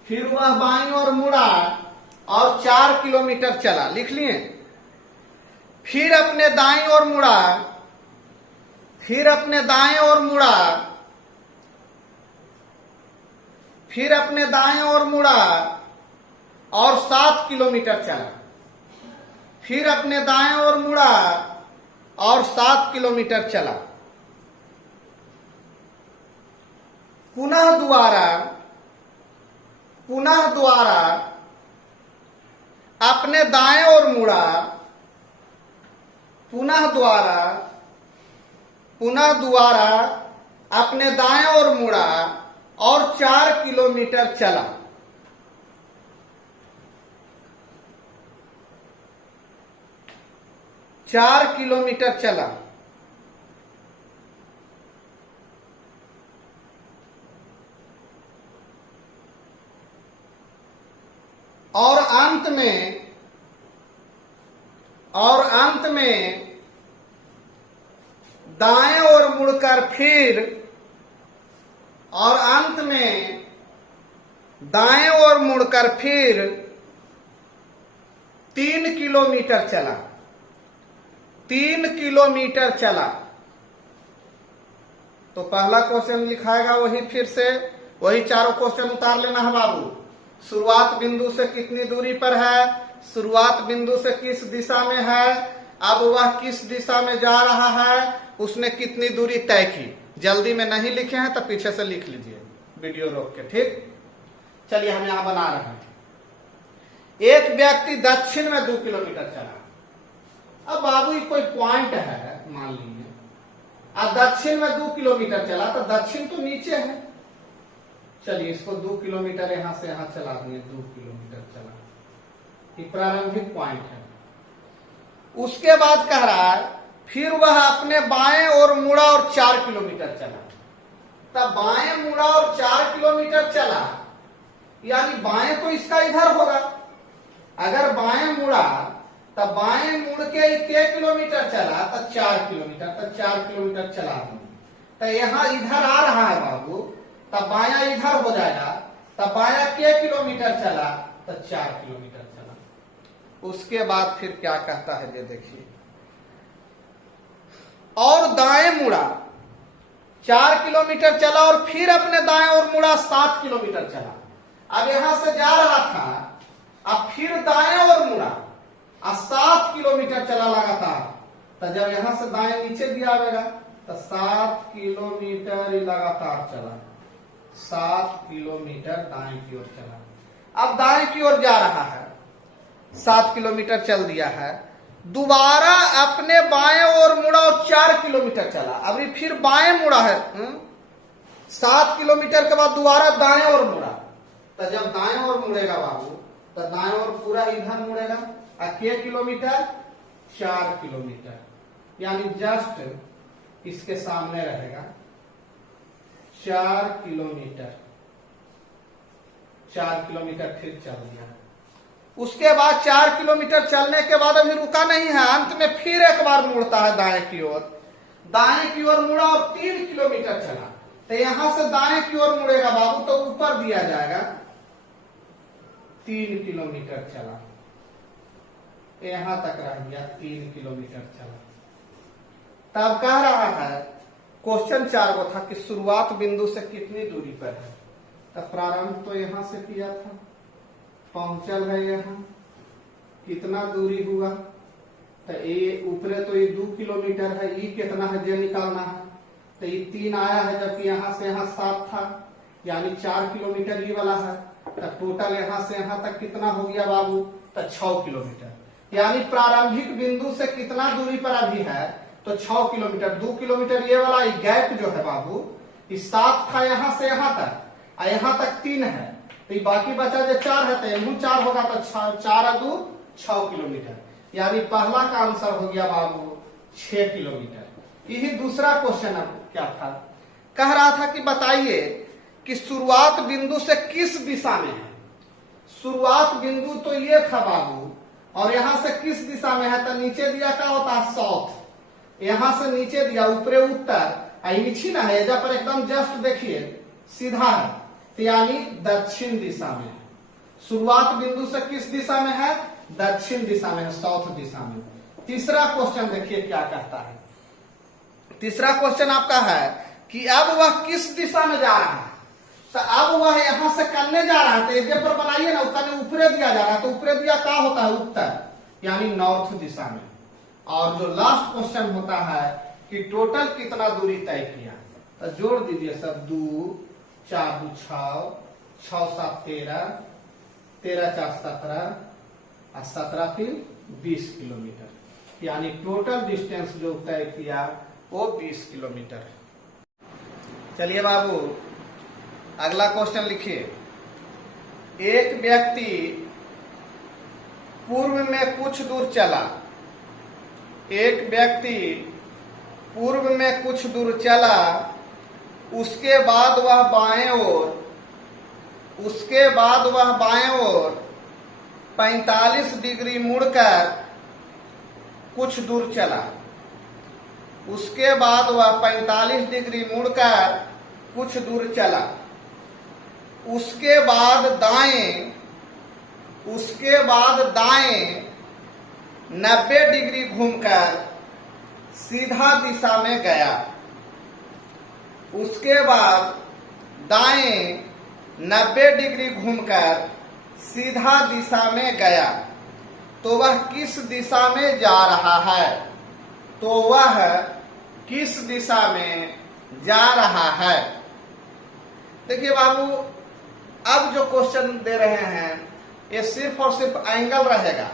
फिर वह बाईं ओर मुड़ा और 4 किलोमीटर चला। लिख लिए। फिर अपने दाईं ओर मुड़ा, फिर अपने दाएं ओर मुड़ा, फिर अपने दाएं ओर मुड़ा और 7 किलोमीटर चला, फिर अपने दाएं ओर मुड़ा और 7 किलोमीटर चला। पुनः दोबारा अपने दाएं ओर मुड़ा, पुनः दोबारा अपने दाएं ओर मुड़ा और 4 किलोमीटर चला। चार किलोमीटर चला और अंत में दाएं ओर मुड़कर फिर, और अंत में दाएं ओर मुड़कर फिर 3 किलोमीटर चला। 3 किलोमीटर चला। तो पहला क्वेश्चन लिखाएगा वही, फिर से वही चारों क्वेश्चन उतार लेना है बाबू। शुरुआत बिंदु से कितनी दूरी पर है, शुरुआत बिंदु से किस दिशा में है, अब वह किस दिशा में जा रहा है, उसने कितनी दूरी तय की। जल्दी में नहीं लिखे हैं तो पीछे से लिख लीजिए वीडियो रोक के, ठीक। चलिए हम यहां बना रहे हैं। एक व्यक्ति दक्षिण में 2 किलोमीटर चला। अब बाबू ये कोई पॉइंट है मान लीजिए, अब दक्षिण में 2 किलोमीटर चला तो दक्षिण तो नीचे है, चलिए इसको 2 किलोमीटर यहां से यहां चला दिए, 2 किलोमीटर चला, ये प्रारंभिक पॉइंट है। उसके बाद कह रहा है फिर वह अपने बाएं ओर मुड़ा और 4 किलोमीटर चला। तब बाएं मुड़ा और 4 किलोमीटर चला, यानी बाएं तो इसका इधर होगा। अगर बाएं मुड़ा तब बाएं मुड़ के 1 किलोमीटर चला तो 4 किलोमीटर, तो 4 किलोमीटर चला तो यहां इधर आ रहा है बाबू, तब बायां इधर हो जाएगा, तब बायां 1 किलोमीटर चला तो 4 किलोमीटर चला। उसके बाद फिर क्या कहता है ये देखिए, और दाएं मुड़ा 4 किलोमीटर चला और फिर अपने दाएं ओर मुड़ा 7 किलोमीटर चला। अब यहां से जा रहा था, अब फिर दाएं ओर मुड़ा और 7 किलोमीटर चला लगातार। तो जब यहां से दाएं नीचे दिया आएगा तो 7 किलोमीटर लगातार चला, 7 किलोमीटर दाएं की ओर चला। अब दाएं की ओर जा रहा है, 7 किलोमीटर चल दिया है, दोबारा अपने बाएं ओर मुड़ा और 4 किलोमीटर चला। अभी फिर बाएं मुड़ा है, 7 किलोमीटर के बाद दोबारा दाएं ओर मुड़ा। तो जब दाएं ओर मुड़ेगा बाबू तो दाएं ओर पूरा इधर मुड़ेगा, कितने किलोमीटर, 4 किलोमीटर, यानी जस्ट इसके सामने रहेगा 4 किलोमीटर, 4 किलोमीटर फिर चल दिया। उसके बाद 4 किलोमीटर चलने के बाद अभी रुका नहीं है, अंत में फिर एक बार मुड़ता है दाएं की ओर, दाएं की ओर मुड़ा और 3 किलोमीटर चला। तो यहां से दाएं की ओर मुड़ेगा बाबू तो ऊपर दिया जाएगा 3 किलोमीटर चला, यहां तक रह गया 3 किलोमीटर चला। तब कह रहा है क्वेश्चन 4 को था कि शुरुआत बिंदु से कितनी दूरी पर है। तब प्रारंभ तो यहां से किया था, पहुंचल है यहाँ, कितना दूरी हुआ, तो ये ऊपरे तो ये 2 किलोमीटर है, ये कितना है ये निकालना है। तो ये 3 आया है, जबकि यहाँ से यहाँ 7 था, यानी 4 किलोमीटर ये वाला है। तो टोटल यहाँ से यहाँ तक कितना हो गया बाबू, तो 6 किलोमीटर। यानी प्रारंभिक बिंदु से कितना दूरी पर अभी है, तो 6 किलोमीटर। 2 किलोमीटर ये वाला ये गैप जो है बाबू, ये 7 था यहाँ से यहाँ तक, और यहाँ तक 3 है, तो बाकी बचा जो 4 है, तो यही 4 होगा, तो 4 और 2 6 किलोमीटर। यानी पहला का आंसर हो गया बाबू 6 किलोमीटर। यही दूसरा क्वेश्चन क्या था, कह रहा था कि बताइए कि शुरुआत बिंदु से किस दिशा में है। शुरुआत बिंदु तो ये था बाबू, और यहां से किस दिशा में है, तो नीचे दिया क्या होता है साउथ, यहां से नीचे दिया ऊपरे उत्तर, नीचे ना है, जब पर एकदम जस्ट देखिए सीधा है, यानी दक्षिण दिशा में है। शुरुआत बिंदु से किस दिशा में है, दक्षिण दिशा में है, साउथ दिशा में। तीसरा क्वेश्चन देखिए क्या कहता है। तीसरा क्वेश्चन आपका है कि अब वह किस दिशा में जा रहा है। तो अब वह यहां से करने जा रहा है, तो एक पर बनाइए ना, करने ऊपरे दिया जा रहा है, तो ऊपरे दिया क्या होता है, उत्तर, यानी नॉर्थ दिशा में। और जो लास्ट क्वेश्चन होता है कि टोटल कितना दूरी तय किया, तो जोड़ दीजिए सब, 2 4 2 6, 6 7 13, 13 4 17, और 17 फिर 20 किलोमीटर, यानी टोटल डिस्टेंस जो तय किया वो 20 किलोमीटर। चलिए बाबू अगला क्वेश्चन लिखिए। एक व्यक्ति पूर्व में कुछ दूर चला, एक व्यक्ति पूर्व में कुछ दूर चला, उसके बाद वह बाएं ओर 45 डिग्री मुड़कर कुछ दूर चला। उसके बाद वह 45 डिग्री मुड़कर कुछ दूर चला। उसके बाद दाएं 90 डिग्री घूमकर सीधा दिशा में गया। उसके बाद दाएं 90 डिग्री घूमकर सीधा दिशा में गया, तो वह किस दिशा में जा रहा है। तो वह किस दिशा में जा रहा है। देखिए बाबू अब जो क्वेश्चन दे रहे हैं ये सिर्फ और सिर्फ एंगल रहेगा,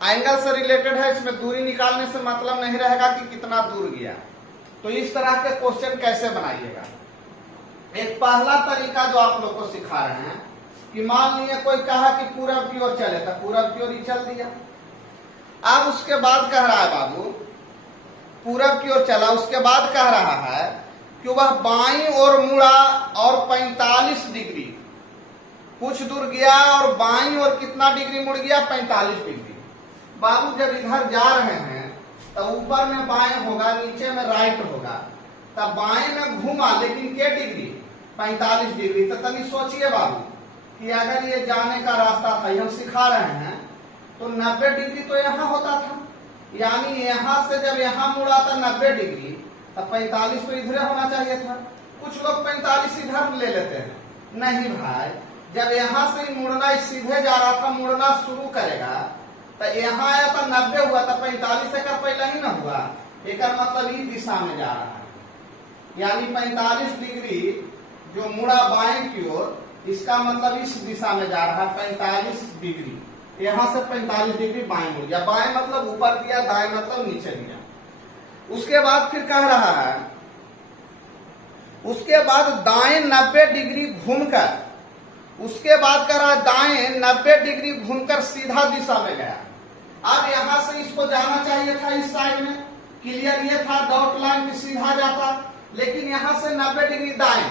एंगल से रिलेटेड है, इसमें दूरी निकालने से मतलब नहीं रहेगा कि कितना दूर गया। तो इस तरह के क्वेश्चन कैसे बनाइएगा। एक पहला तरीका जो आप लोग को सिखा रहे हैं कि मान लीजिए कोई कहा कि पूरब की ओर चले तो पूरब की ओर ही चल दिया। अब उसके बाद कह रहा है बाबू पूरब की ओर चला, उसके बाद कह रहा है कि वह बाईं ओर मुड़ा और 45 डिग्री, कुछ दूर गया और बाईं ओर कितना डिग्री मुड़ गया, 45 डिग्री। बाबू जब इधर जा रहे हैं तो ऊपर में बाएं होगा, नीचे में राइट होगा, तब बाएं में घूमा लेकिन के डिग्री, 45 डिग्री। तो तनी सोचिए बाबू कि अगर ये जाने का रास्ता था, हम सिखा रहे हैं, तो 90 डिग्री तो यहाँ होता था, यानी यहाँ से जब यहाँ मुड़ा था 90 डिग्री, तब 45 तो इधर होना चाहिए था। कुछ लोग 45 इधर ले लेते हैं, नहीं भाई, जब यहाँ से मुड़ना सीधे जा रहा था, मुड़ना शुरू करेगा तो यहाँ आया था 90 हुआ था, 45 से का पहले ही ना हुआ, एक मतलब इस दिशा में जा रहा है, यानी 45 डिग्री जो मुड़ा बाएं की ओर, इसका मतलब इस दिशा में जा रहा है 45 डिग्री, यहाँ से 45 डिग्री बाएं मुड़ गया। बाएं मतलब ऊपर दिया, दाएं मतलब नीचे दिया। उसके बाद फिर कह रहा है, उसके बाद दाएं 90 डिग्री घूमकर, उसके बाद कह रहा है दाएं 90 डिग्री घूमकर सीधा दिशा में गया। अब यहां से इसको जाना चाहिए था इस साइड में, क्लियर ये था डॉट लाइन में सीधा जाता, लेकिन यहां से 90 डिग्री दाएं,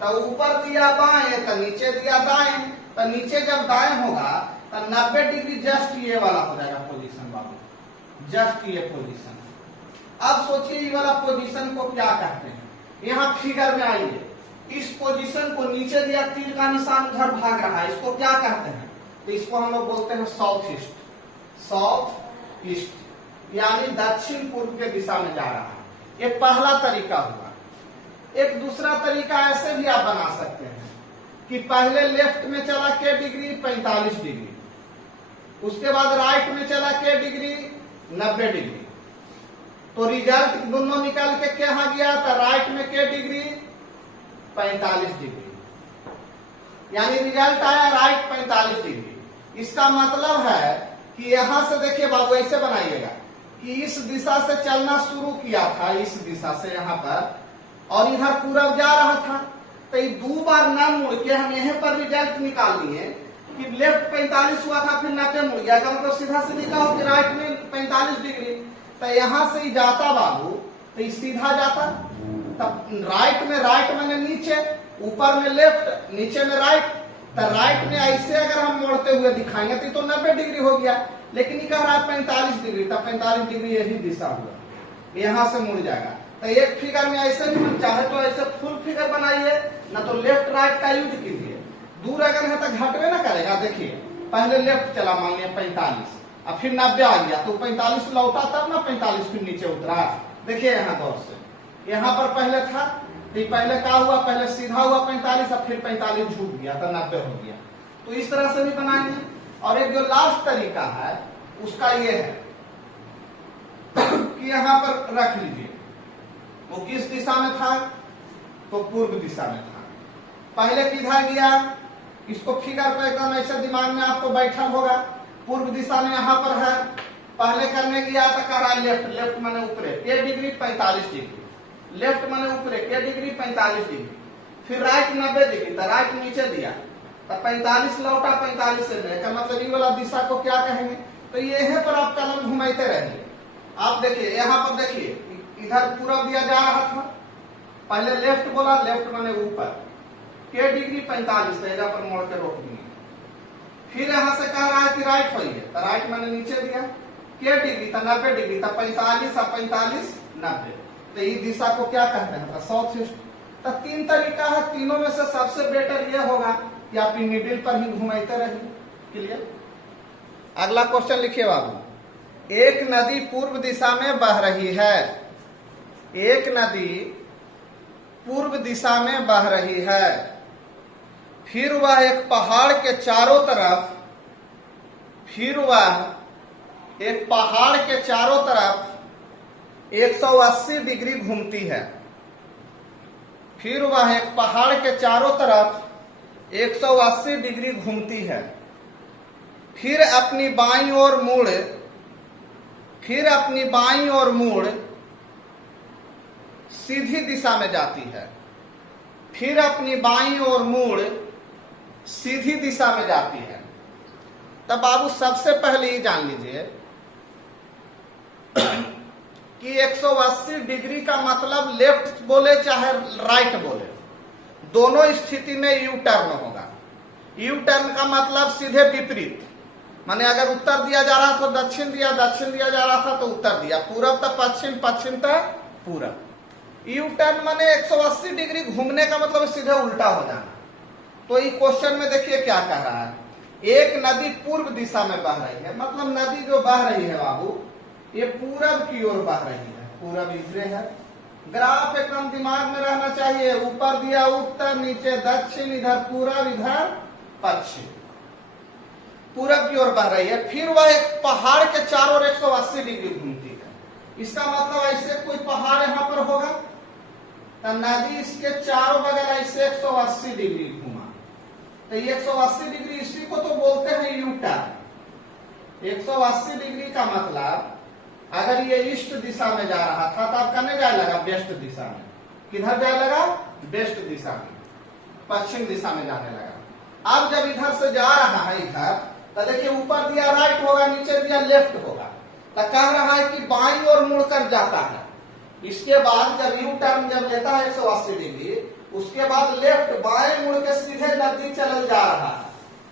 तो ऊपर दिया बाएं तो नीचे दिया दाएं, तो नीचे जब दाएं होगा तो 90 डिग्री जस्ट ये वाला हो जाएगा पोजीशन बाबू, जस्ट ये पोजीशन। अब सोचिए ये वाला पोजीशन को क्या कहते हैं। यहाँ फिगर में आइए, इस पोजीशन को नीचे दिया, तीर का निशान उधर भाग रहा है, इसको क्या कहते हैं, तो इसको हम लोग बोलते हैं साउथ ईस्ट, साउथ ईस्ट, यानी दक्षिण पूर्व के दिशा में जा रहा है। ये पहला तरीका हुआ। एक दूसरा तरीका ऐसे भी आप बना सकते हैं कि पहले लेफ्ट में चला के डिग्री 45 डिग्री, उसके बाद राइट में चला के डिग्री 90 डिग्री, तो रिजल्ट दोनों निकाल के कहाँ गया, तो राइट में के डिग्री 45 डिग्री, यानी रिजल्ट आया राइट 45 डिग्री। इसका मतलब है कि यहां से देखिए बाबू, ऐसे बनाइएगा कि इस दिशा से चलना शुरू किया था, इस दिशा से यहाँ पर, और इधर पूरब जा रहा था, तो ये 2 बार न मुड़ के हम यहाँ पर रिजल्ट निकाल लिए कि लेफ्ट 45 हुआ था, फिर 90 मुड़ गया, का मतलब सीधा से लिखा हो कि राइट में 45 डिग्री। तो यहां से ही जाता बाबू, तो ये सीधा जाता, तब राइट में, राइट मैंने नीचे, ऊपर में लेफ्ट, नीचे में राइट, तो राइट में ऐसे अगर हम मोड़ते हुए दिखाएंगे तो 90 डिग्री हो गया, लेकिन ये कह रहा है 45 डिग्री, तब 45 डिग्री यही दिशा हुआ, यहां से मुड़ जाएगा। तो एक फिगर में ऐसे भी हम चाहे तो ऐसे फुल फिगर बनाइए, ना तो लेफ्ट राइट का यूज कीजिए। दूर अगर है तो घटवे ना करेगा। देखिए पहले लेफ्ट चला, मान लिया 45, अब फिर 90 आ गया, तो 45 लौटा तब ना 45 फिर नीचे उतरा। देखिए यहाँ गौर से, यहाँ पर पहले था, तो पहले क्या हुआ, पहले सीधा हुआ 45, अब फिर 45 झुक गया तो 90 हो गया। तो इस तरह से भी बनाएंगे। और एक जो लास्ट तरीका है उसका ये है कि यहाँ पर रख लीजिए, वो किस दिशा में था, तो पूर्व दिशा में था। पहले किधर गया, इसको फिगर पर एकदम ऐसे दिमाग में आपको बैठल होगा, पूर्व दिशा में यहाँ पर है, पहले करने गया तो कह रहा है लेफ्ट, लेफ्ट मैंने ऊपरे के डिग्री 45 डिग्री, लेफ्ट मैंने ऊपरे के डिग्री 45 डिग्री, फिर राइट 90 डिग्री, तो राइट नीचे दिया, तो 45 लौटा 45 से का मतलब ये वाला दिशा को क्या कहेंगे। तो ये पर आप कलम घुमाते रहिए। आप देखिए यहाँ पर, देखिए इधर पूरा दिया जा रहा था, पहले लेफ्ट बोला, लेफ्ट मैंने ऊपर, के डिग्री 45 जगह पर मोड़ के रोक दिए। फिर यहाँ से कह रहा है कि राइट होइए, तो राइट मैंने नीचे दिया, के डिग्री तो 90 डिग्री, तो 45 और 45 90, तो इस दिशा को क्या कहते हैं, तो साउथ ईस्ट। तो 3 तरीका है, तीनों में से सबसे बेटर यह होगा कि आप मिडिल पर ही घुमाते रहिए। क्लियर। अगला क्वेश्चन लिखिए बाबू, एक नदी पूर्व दिशा में बह रही है, एक नदी पूर्व दिशा में बह रही है, फिर वह एक पहाड़ के चारों तरफ, फिर वह एक पहाड़ के चारों तरफ 180 डिग्री घूमती है, फिर वह एक पहाड़ के चारों तरफ 180 डिग्री घूमती है, फिर अपनी बाईं ओर मुड़ फिर अपनी बाईं ओर मुड़ सीधी दिशा में जाती है, फिर अपनी बाईं ओर मुड़ सीधी दिशा में जाती है। तब बाबू सबसे पहले ये जान लीजिए कि 180 डिग्री का मतलब लेफ्ट बोले चाहे राइट बोले, दोनों स्थिति में यू टर्न होगा। यू टर्न का मतलब सीधे विपरीत, माने अगर उत्तर दिया जा रहा था तो दक्षिण दिया, दक्षिण दिया जा रहा था तो उत्तर दिया, पूरब तो पश्चिम, पश्चिम तो पूरब। यू टर्न माने 180 डिग्री घूमने का मतलब सीधे उल्टा हो जाना। तो ये क्वेश्चन में देखिए क्या कह रहा है, एक नदी पूर्व दिशा में बह रही है, मतलब नदी जो बह रही है बाबू ये पूरब की ओर बह रही है, पूरब इधर है। ग्राफ एकदम दिमाग में रहना चाहिए, ऊपर दिया उत्तर, नीचे दक्षिण, इधर पूरब, इधर पश्चिम, पूरब की ओर बह रही है। फिर वह एक पहाड़ के चारों ओर 180 डिग्री घूमती है। इसका मतलब ऐसे कोई पहाड़ यहां पर होगा तो नदी इसके चारों बगल ऐसे 180 डिग्री घूमा, तो 180 डिग्री इसी को तो बोलते हैं यू टर्न। 180 डिग्री का मतलब अगर ये ईस्ट दिशा में जा रहा था तो अब करने जाए लगा वेस्ट दिशा में, किधर जाए लगा वेस्ट दिशा में, पश्चिम दिशा में जाने लगा। अब जब इधर से जा रहा है इधर, तो देखिए ऊपर दिया राइट होगा, नीचे दिया लेफ्ट होगा, तो कह रहा है कि बाईं ओर मुड़कर जाता है। इसके बाद जब यू टर्न जब लेता है 180 डिग्री, उसके बाद लेफ्ट बाएं मुड़ के सीधे नदी चल जा रहा है,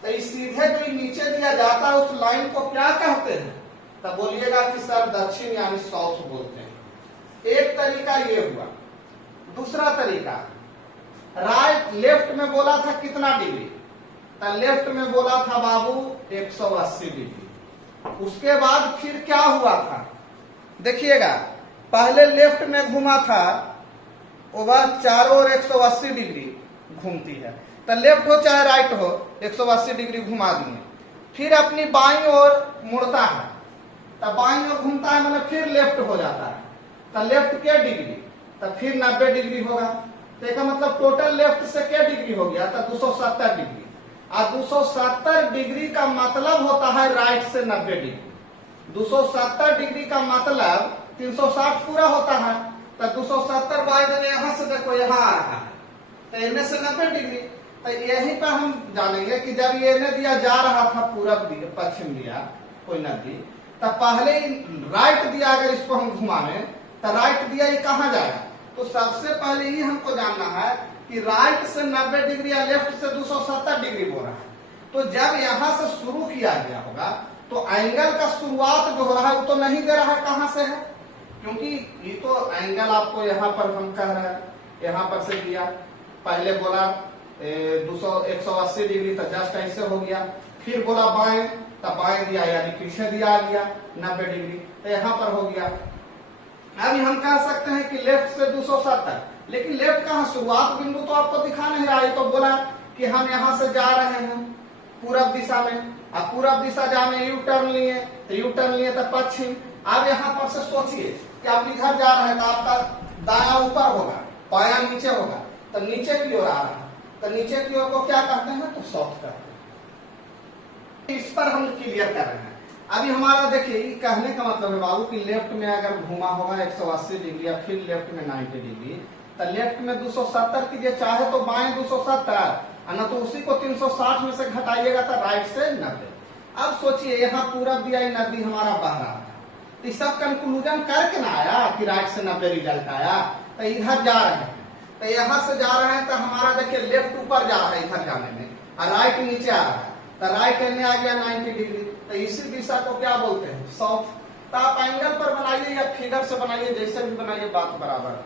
तो इस सीधे जो नीचे दिया जाता है उस लाइन को क्या कहते हैं, तब बोलिएगा कि सर दक्षिण यानी साउथ बोलते हैं। एक तरीका ये हुआ। दूसरा तरीका, राइट लेफ्ट में बोला था कितना डिग्री, तो लेफ्ट में बोला था बाबू 180 डिग्री। उसके बाद फिर क्या हुआ था देखिएगा, पहले लेफ्ट में घुमा था, वो बात चारों ओर 180 डिग्री घूमती है, तो लेफ्ट हो चाहे राइट हो 180 डिग्री घुमा दिए। फिर अपनी बाईं ओर मुड़ता है, तो बाईं ओर घूमता है मतलब फिर लेफ्ट हो जाता है, तो लेफ्ट के डिग्री, तो फिर 90 डिग्री होगा। तो इसका मतलब टोटल लेफ्ट से क्या डिग्री हो गया, तो 270 डिग्री। और 270 डिग्री का मतलब होता है राइट से 90 डिग्री। 270 डिग्री का मतलब 360 पूरा होता है, तो 270 बाई देने यहां से देखो यहां आ रहा है, तो इनमें से 90 डिग्री। तो यहीं पर हम जानेंगे कि जब ये दिया जा रहा था पूरब दिया पश्चिम दिया कोई नदी, तो पहले राइट दिया, अगर इसको हम घुमाने तो राइट दिया ये कहाँ जाएगा, तो सबसे पहले ही हमको जानना है कि राइट से 90 डिग्री या लेफ्ट से 270 डिग्री बोल रहा है। तो जब यहां से शुरू किया गया होगा तो एंगल का शुरुआत जो हो रहा है वो तो नहीं दे रहा है कहां से है, क्योंकि ये तो एंगल आपको यहाँ पर हम कह रहे हैं यहाँ पर से दिया, पहले बोला 180 डिग्री तो जस्ट ऐसे हो गया, फिर बोला बाएं तो बाएं दिया यानी पीछे दिया आ गया 90 डिग्री, तो यहाँ पर हो गया। अभी हम कह सकते हैं कि लेफ्ट से 270, लेकिन लेफ्ट कहाँ शुरुआत बिंदु तो आपको दिखा नहीं रहा है, तो बोला कि हम यहाँ से जा रहे हैं पूरब दिशा में, अब पूरब दिशा जाने यू टर्न लिए, तो यू टर्न लिए तो पश्चिम। अब यहाँ पर से सोचिए कि आप इधर जा रहे हैं तो आपका दाया ऊपर होगा, बाया नीचे होगा, तो नीचे की ओर आ रहा है, तो नीचे की ओर को क्या कहते हैं, तो साउथ कहते हैं। इस पर हम क्लियर कर रहे हैं। अभी हमारा देखिए कहने का मतलब है बाबू कि लेफ्ट में अगर घुमा होगा 180 डिग्री या फिर लेफ्ट में 90 डिग्री, तो लेफ्ट में 270 कीजिए, चाहे तो बाएं 270, न तो उसी को 360 में से घटाइएगा तो राइट से 90। अब सोचिए यहाँ पूरब दिया नदी हमारा बह रहा था, तो सब कंक्लूजन करके ना आया कि राइट से 90 रिजल्ट आया, तो इधर जा रहे हैं, तो यहाँ से जा रहे हैं तो हमारा देखिए लेफ्ट ऊपर जा रहा है इधर जाने में, और राइट नीचे आ रहा है, तो राइट एंड में आ गया 90 डिग्री, तो इसी दिशा को क्या बोलते हैं, साउथ। तो आप एंगल पर बनाइए या फिगर से बनाइए, जैसे भी बनाइए बात बराबर।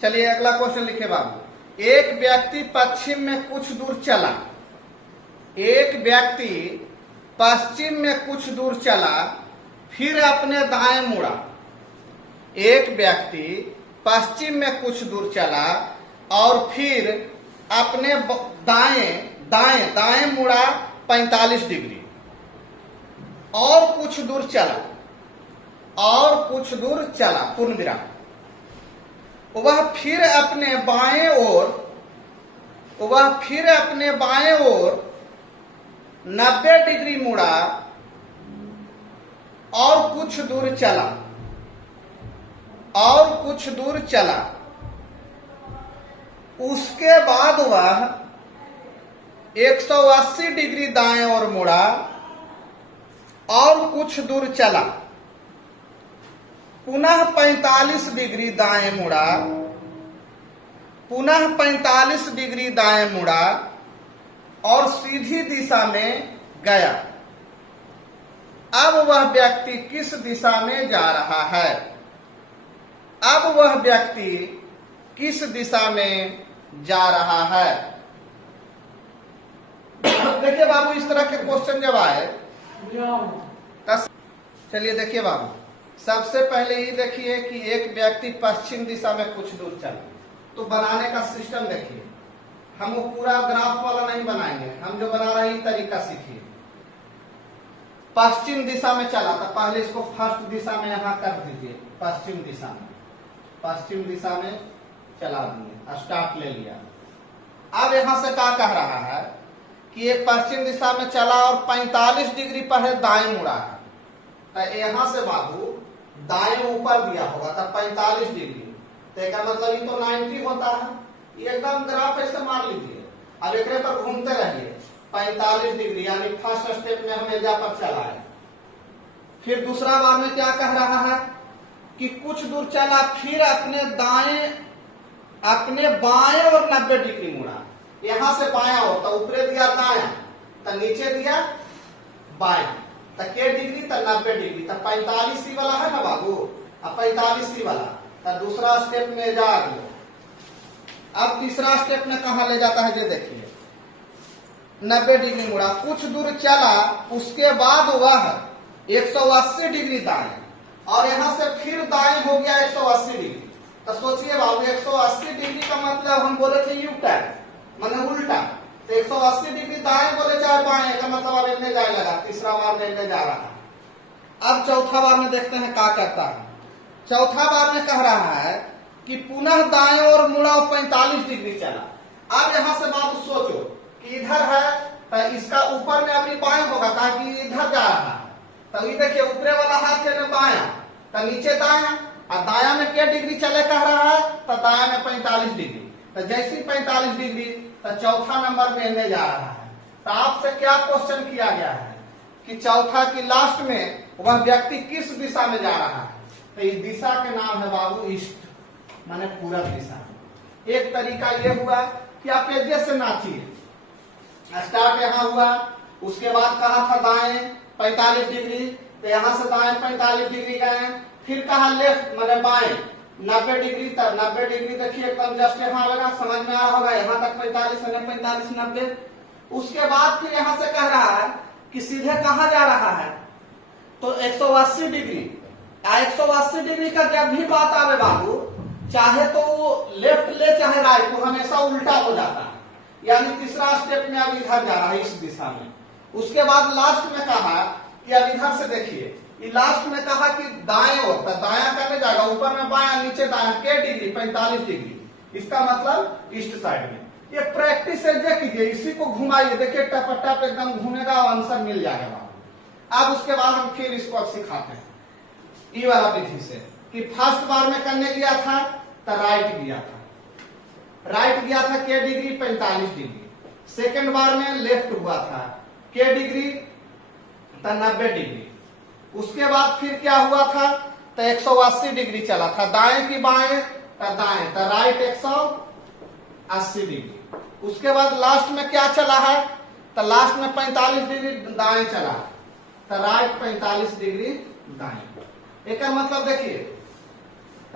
चलिए अगला क्वेश्चन लिखे बाबू, एक व्यक्ति पश्चिम में कुछ दूर चला, एक व्यक्ति पश्चिम में कुछ दूर चला फिर अपने दाएं मुड़ा। एक व्यक्ति पश्चिम में कुछ दूर चला और फिर अपने दाएं दाएं दाएं मुड़ा 45 डिग्री, और कुछ दूर चला, और कुछ दूर चला पूर्ण विराम, वह फिर अपने बाएं ओर 90 डिग्री मुड़ा और कुछ दूर चला, और कुछ दूर चला, उसके बाद वह 180 डिग्री दाएं ओर मुड़ा और कुछ दूर चला, पुनः 45 डिग्री दाएं मुड़ा, पुनः 45 डिग्री दाएं मुड़ा और सीधी दिशा में गया। अब वह व्यक्ति किस दिशा में जा रहा है? अब वह व्यक्ति किस दिशा में जा रहा है? देखिए बाबू, इस तरह के क्वेश्चन जब आए, चलिए देखिए बाबू, सबसे पहले ये देखिए कि एक व्यक्ति पश्चिम दिशा में कुछ दूर चला, तो बनाने का सिस्टम देखिए। हम वो पूरा ग्राफ वाला नहीं बनाएंगे, हम जो बना रहे हैं तरीका सीखिए। पश्चिम दिशा में चला था, पहले इसको फर्स्ट दिशा में यहां कर दीजिए, पश्चिम दिशा में, पश्चिम दिशा में चला दिए, स्टार्ट ले लिया। अब यहां से क्या कह रहा है कि एक पश्चिम दिशा में चला और 45 डिग्री पहले दाएं मुड़ा है, तो यहां से बाबू दाएं ऊपर दिया होगा था 45 डिग्री, तो इसका मतलब ये तो 90 होता है। ये एकदम ग्राफ ऐसे मान लीजिए। अब एक पर घूमते रहिए 45 डिग्री, यानी फर्स्ट स्टेप में हमें एजा पर चला है। फिर दूसरा बार में क्या कह रहा है कि कुछ दूर चला, फिर अपने बाएं और 90 डिग्री मुड़ा। यहां से बाया हो तो ऊपरे दिया दाया, तो नीचे दिया बाया, तो के डिग्री तो 90 डिग्री, तो 45 वाला है ना बाबू, अब 45 वाला, तो दूसरा स्टेप में जा दिया। अब तीसरा स्टेप में कहा ले जाता है, ये देखिए 90 डिग्री मुड़ा, कुछ दूर चला, उसके बाद वह 180 डिग्री दाएं, और यहां से फिर दाएं हो गया 180 डिग्री। तो सोचिए बाबू, 180 डिग्री का मतलब हम बोले थे यू टर्न, माने उल्टा, तो 180 डिग्री दाएं बोले चाहे बाएं, का मतलब अब इतने जाए लगा, तीसरा बार में इतने जा रहा है। अब चौथा बार में देखते हैं क्या कहता है। चौथा बार में कह रहा है कि पुनः दाएं और मुड़ा 45 डिग्री चला। अब यहां से बाबू सोचो कि इधर है, तो इसका ऊपर में अभी बाएं होगा, कहा कि इधर जा रहा है, तो ये देखिए ऊपरे वाला हाथ है बाया, तो नीचे दाया, और दाया में क्या डिग्री चले कह रहा है, तो दाया में 45 डिग्री, तो जैसे 45 डिग्री, तो चौथा नंबर में लेने जा रहा है। तो आपसे क्या क्वेश्चन किया गया है कि चौथा की लास्ट में वह व्यक्ति किस दिशा में जा रहा है? तो इस दिशा के नाम है बाबू ईस्ट, माने पूरब दिशा। एक तरीका ये हुआ कि आप एजे से नाचिए, स्टार्ट यहाँ हुआ, उसके बाद कहा था दाएं 45 डिग्री, तो यहाँ से दाएं 45 डिग्री गए, फिर कहा लेफ्ट माने बाएं 90 डिग्री, तब 90 डिग्री देखिए एकदम जस्ट यहाँ आएगा, समझ में आ रहा होगा, यहाँ तक 45 90। उसके बाद फिर यहाँ से कह रहा है कि सीधे कहाँ जा रहा है, तो 180 डिग्री। 180 डिग्री का जब भी बात आवे बाबू, चाहे तो वो लेफ्ट ले चाहे राइट, वो हमेशा उल्टा हो जाता है। यानी तीसरा स्टेप में अब इधर जा रहा है, इस दिशा में। उसके बाद लास्ट में कहा कि अब इधर से देखिए, लास्ट में कहा कि दाएं ओर, तो दाया करने जाएगा, ऊपर में बाया, नीचे दाया, के डिग्री 45 डिग्री, इसका मतलब ईस्ट साइड में। ये प्रैक्टिस है कीजिए, इसी को घुमाइए, देखिए टप टप एकदम घूमेगा और आंसर मिल जाएगा। अब उसके बाद हम फिर इसको अब सिखाते हैं ई वाला विधि से, कि फर्स्ट बार में करने गया था तो राइट गया था, राइट गया था के डिग्री 45 डिग्री। सेकेंड बार में लेफ्ट हुआ था के डिग्री तो 90 डिग्री। उसके बाद फिर क्या हुआ था, तो 180 डिग्री चला था, दाएं की बाएं, तो दाएं, तो राइट 180 डिग्री। उसके बाद लास्ट में क्या चला है, तो लास्ट में 45 डिग्री दाएं चला, तो राइट 45 डिग्री दाएं। एक मतलब देखिए,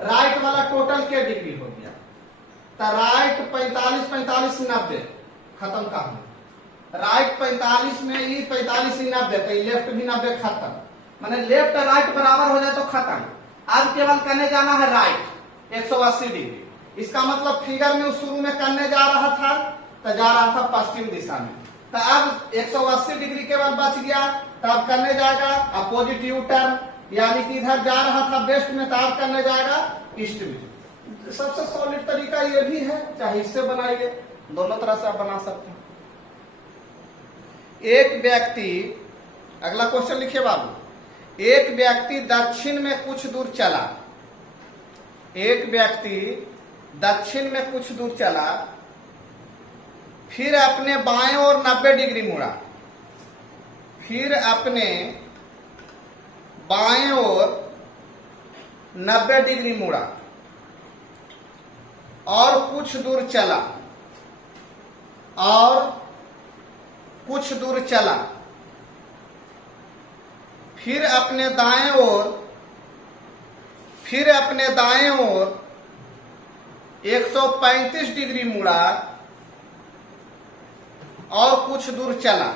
राइट वाला टोटल के डिग्री हो गया, तो राइट 45 45 90 खत्म कहा, राइट 45 में ये 45 90, तो लेफ्ट भी 90 खत्म, माने लेफ्ट राइट बराबर हो जाए तो खत्म। अब केवल करने जाना है राइट 180 डिग्री। इसका मतलब फिगर में शुरू में करने जा रहा था, तो जा रहा था पश्चिम दिशा में, तो अब 180 डिग्री केवल बच गया, तो अब करने जाएगा अपोजिट यू टर्न, यानी कि इधर जा रहा था वेस्ट में, तो अब करने जाएगा ईस्ट में। सबसे सॉलिड तरीका ये भी है, चाहे इससे बनाइए, दोनों तरह से आप बना सकते हैं। एक व्यक्ति, अगला क्वेश्चन लिखिए बाबू, एक व्यक्ति दक्षिण में कुछ दूर चला, एक व्यक्ति दक्षिण में कुछ दूर चला, फिर अपने बाएं ओर 90 डिग्री मुड़ा, फिर अपने बाएं ओर 90 डिग्री मुड़ा और कुछ दूर चला, और कुछ दूर चला, फिर अपने दाएं ओर 135 डिग्री मुड़ा और कुछ दूर चला,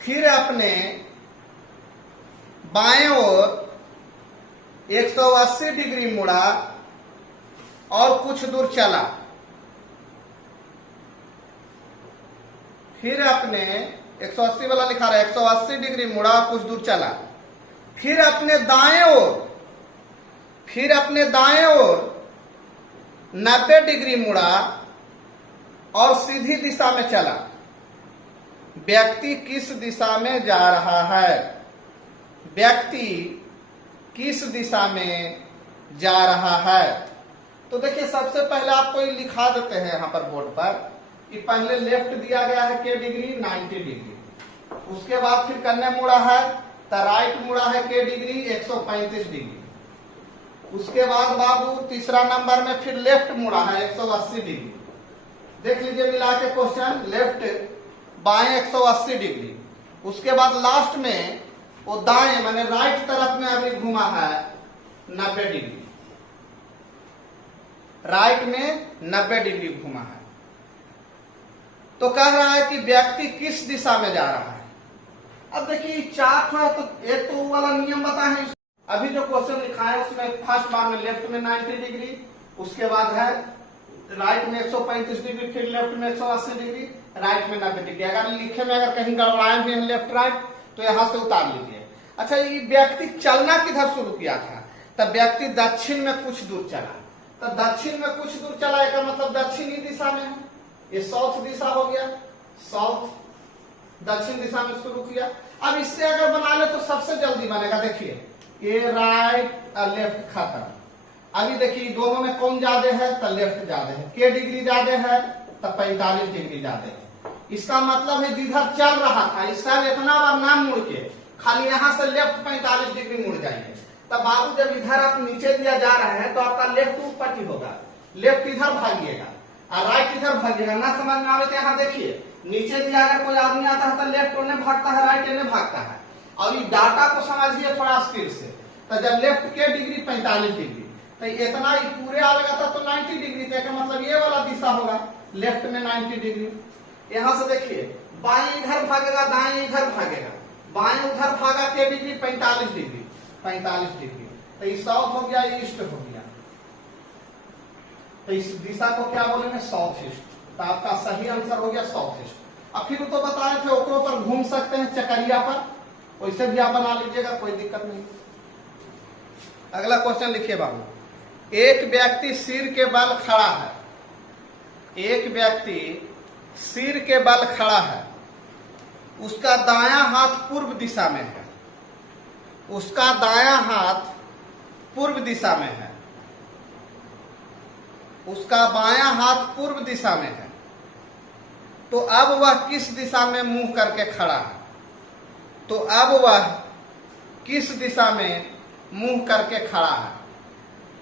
फिर अपने बाएं ओर 180 डिग्री मुड़ा और कुछ दूर चला, फिर अपने 180 वाला लिखा रहा है, 180 डिग्री मुड़ा और कुछ दूर चला, फिर अपने दाएं ओर 90 डिग्री मुड़ा और सीधी दिशा में चला। व्यक्ति किस दिशा में जा रहा है? व्यक्ति किस दिशा में जा रहा है? तो देखिए, सबसे पहले आपको ये लिखा देते हैं यहां पर बोर्ड पर कि पहले लेफ्ट दिया गया है के डिग्री 90 डिग्री, उसके बाद फिर कन्ने मुड़ा है तो राइट मुड़ा है के डिग्री 135 डिग्री, उसके बाद बाबू तीसरा नंबर में फिर लेफ्ट मुड़ा है 180 डिग्री। देख लीजिए मिला के क्वेश्चन, लेफ्ट बाएं 180 डिग्री, उसके बाद लास्ट में वो दाएं माने राइट तरफ में अभी घुमा है 90 डिग्री, राइट में 90 डिग्री घुमा है। तो कह रहा है कि व्यक्ति किस दिशा में जा रहा है। अब देखिए चार्ट है तो एक तो वाला नियम बताए, अभी जो क्वेश्चन लिखा है उसमें फर्स्ट बार में लेफ्ट में 90 डिग्री, उसके बाद है राइट में 135 डिग्री, फिर लेफ्ट में 180 डिग्री, राइट में 90 डिग्री। अगर लिखे में अगर कहीं गड़बड़ाए भी हैं लेफ्ट राइट तो यहां से उतार लीजिए। अच्छा, ये व्यक्ति चलना किधर शुरू किया था? तब व्यक्ति दक्षिण में कुछ दूर चला, तब दक्षिण में कुछ दूर चला इसका मतलब दक्षिणी दिशा में है, ये साउथ दिशा हो गया, साउथ दक्षिण दिशा में शुरू किया। अब इससे अगर बना ले तो सबसे जल्दी बनेगा। देखिए ये राइट और लेफ्ट खत्म। अभी देखिए दोनों में कौन ज्यादा है? तो लेफ्ट ज्यादा है, के डिग्री ज्यादा है तो 45 डिग्री ज्यादा है। इसका मतलब है जिधर चल रहा था इस साल इतना बार ना मुड़ के खाली यहां से लेफ्ट 45 डिग्री मुड़ जाइए। तब बाबू जब इधर आप नीचे दिया जा रहे हैं तो आपका लेफ्ट ऊपर ही होगा, लेफ्ट इधर भागिएगा और राइट इधर भागिएगा। ना समझ में आवे तो यहाँ देखिए नीचे दिया अगर कोई आदमी आता है तो लेफ्ट ओने भागता है, राइट ओने भागता है। और ये डाटा को समझिए थोड़ा स्किल से। तो जब लेफ्ट के डिग्री 45 डिग्री तो इतना ही पूरे आएगा था तो 90 डिग्री, तो मतलब ये वाला दिशा होगा लेफ्ट में 90 डिग्री। यहाँ से देखिए बाएं इधर भागेगा, दाएं इधर भागेगा, बाएं उधर भागा के डिग्री 45 डिग्री, 45 डिग्री। तो ये साउथ हो गया, ईस्ट हो गया। तो इस दिशा को क्या बोलेंगे? South east. तो आपका सही आंसर हो गया साउथ ईस्ट। अब फिर तो बता रहे थे ओकरों पर घूम सकते हैं चकरिया पर, वैसे भी आप बना लीजिएगा, कोई दिक्कत नहीं। अगला क्वेश्चन लिखिए बाबू। एक व्यक्ति सिर के बल खड़ा है, एक व्यक्ति सिर के बल खड़ा है, उसका दायां हाथ पूर्व दिशा में है, उसका दायां हाथ पूर्व दिशा में है, उसका बायां हाथ पूर्व दिशा में है। तो अब वह किस दिशा में मुंह करके खड़ा है? तो अब वह किस दिशा में मुंह करके खड़ा है?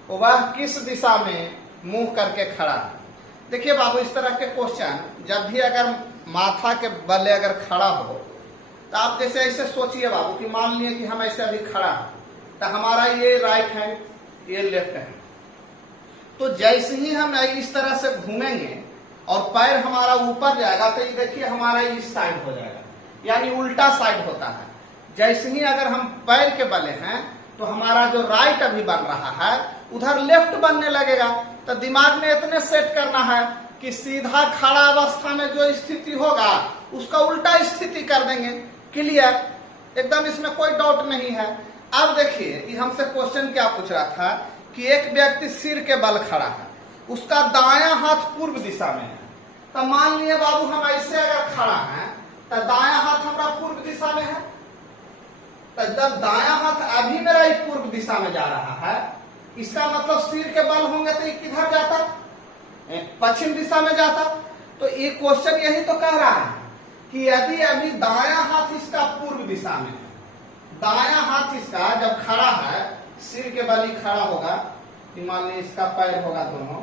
वह किस दिशा में मुंह करके खड़ा है? देखिए बाबू, इस तरह के क्वेश्चन जब भी अगर माथा के बल अगर खड़ा हो तो आप जैसे ऐसे सोचिए बाबू कि मान लिए कि हम ऐसे अभी खड़ा है तो हमारा ये राइट हैंड, ये लेफ्ट हैंड। तो जैसे ही हम इस तरह से घूमेंगे और पैर हमारा ऊपर जाएगा तो ये देखिए हमारा इस साइड हो जाएगा, यानी उल्टा साइड होता है। जैसे ही अगर हम पैर के बले हैं तो हमारा जो राइट अभी बन रहा है उधर लेफ्ट बनने लगेगा। तो दिमाग में इतने सेट करना है कि सीधा खड़ा अवस्था में जो स्थिति होगा उसका उल्टा स्थिति कर देंगे। क्लियर? एकदम इसमें कोई डाउट नहीं है। अब देखिए ये हमसे क्वेश्चन क्या पूछ रहा था कि एक व्यक्ति सिर के बल खड़ा है, उसका दायां हाथ पूर्व दिशा में है। तो मान लिए बाबू हम ऐसे अगर खड़ा हैं तो दायां हाथ हमारा पूर्व दिशा में है, तो जब दाया हाथ अभी मेरा एक पूर्व दिशा में जा रहा है, इसका मतलब सिर के बल होंगे तो ये किधर जाता, पश्चिम दिशा में जाता। तो ये क्वेश्चन यही तो कह रहा है कि यदि अभी दाया हाथ इसका पूर्व दिशा में है, दाया हाथ इसका जब खड़ा है, सिर के बल ही खड़ा होगा, मान लीजिए इसका पैर होगा दोनों,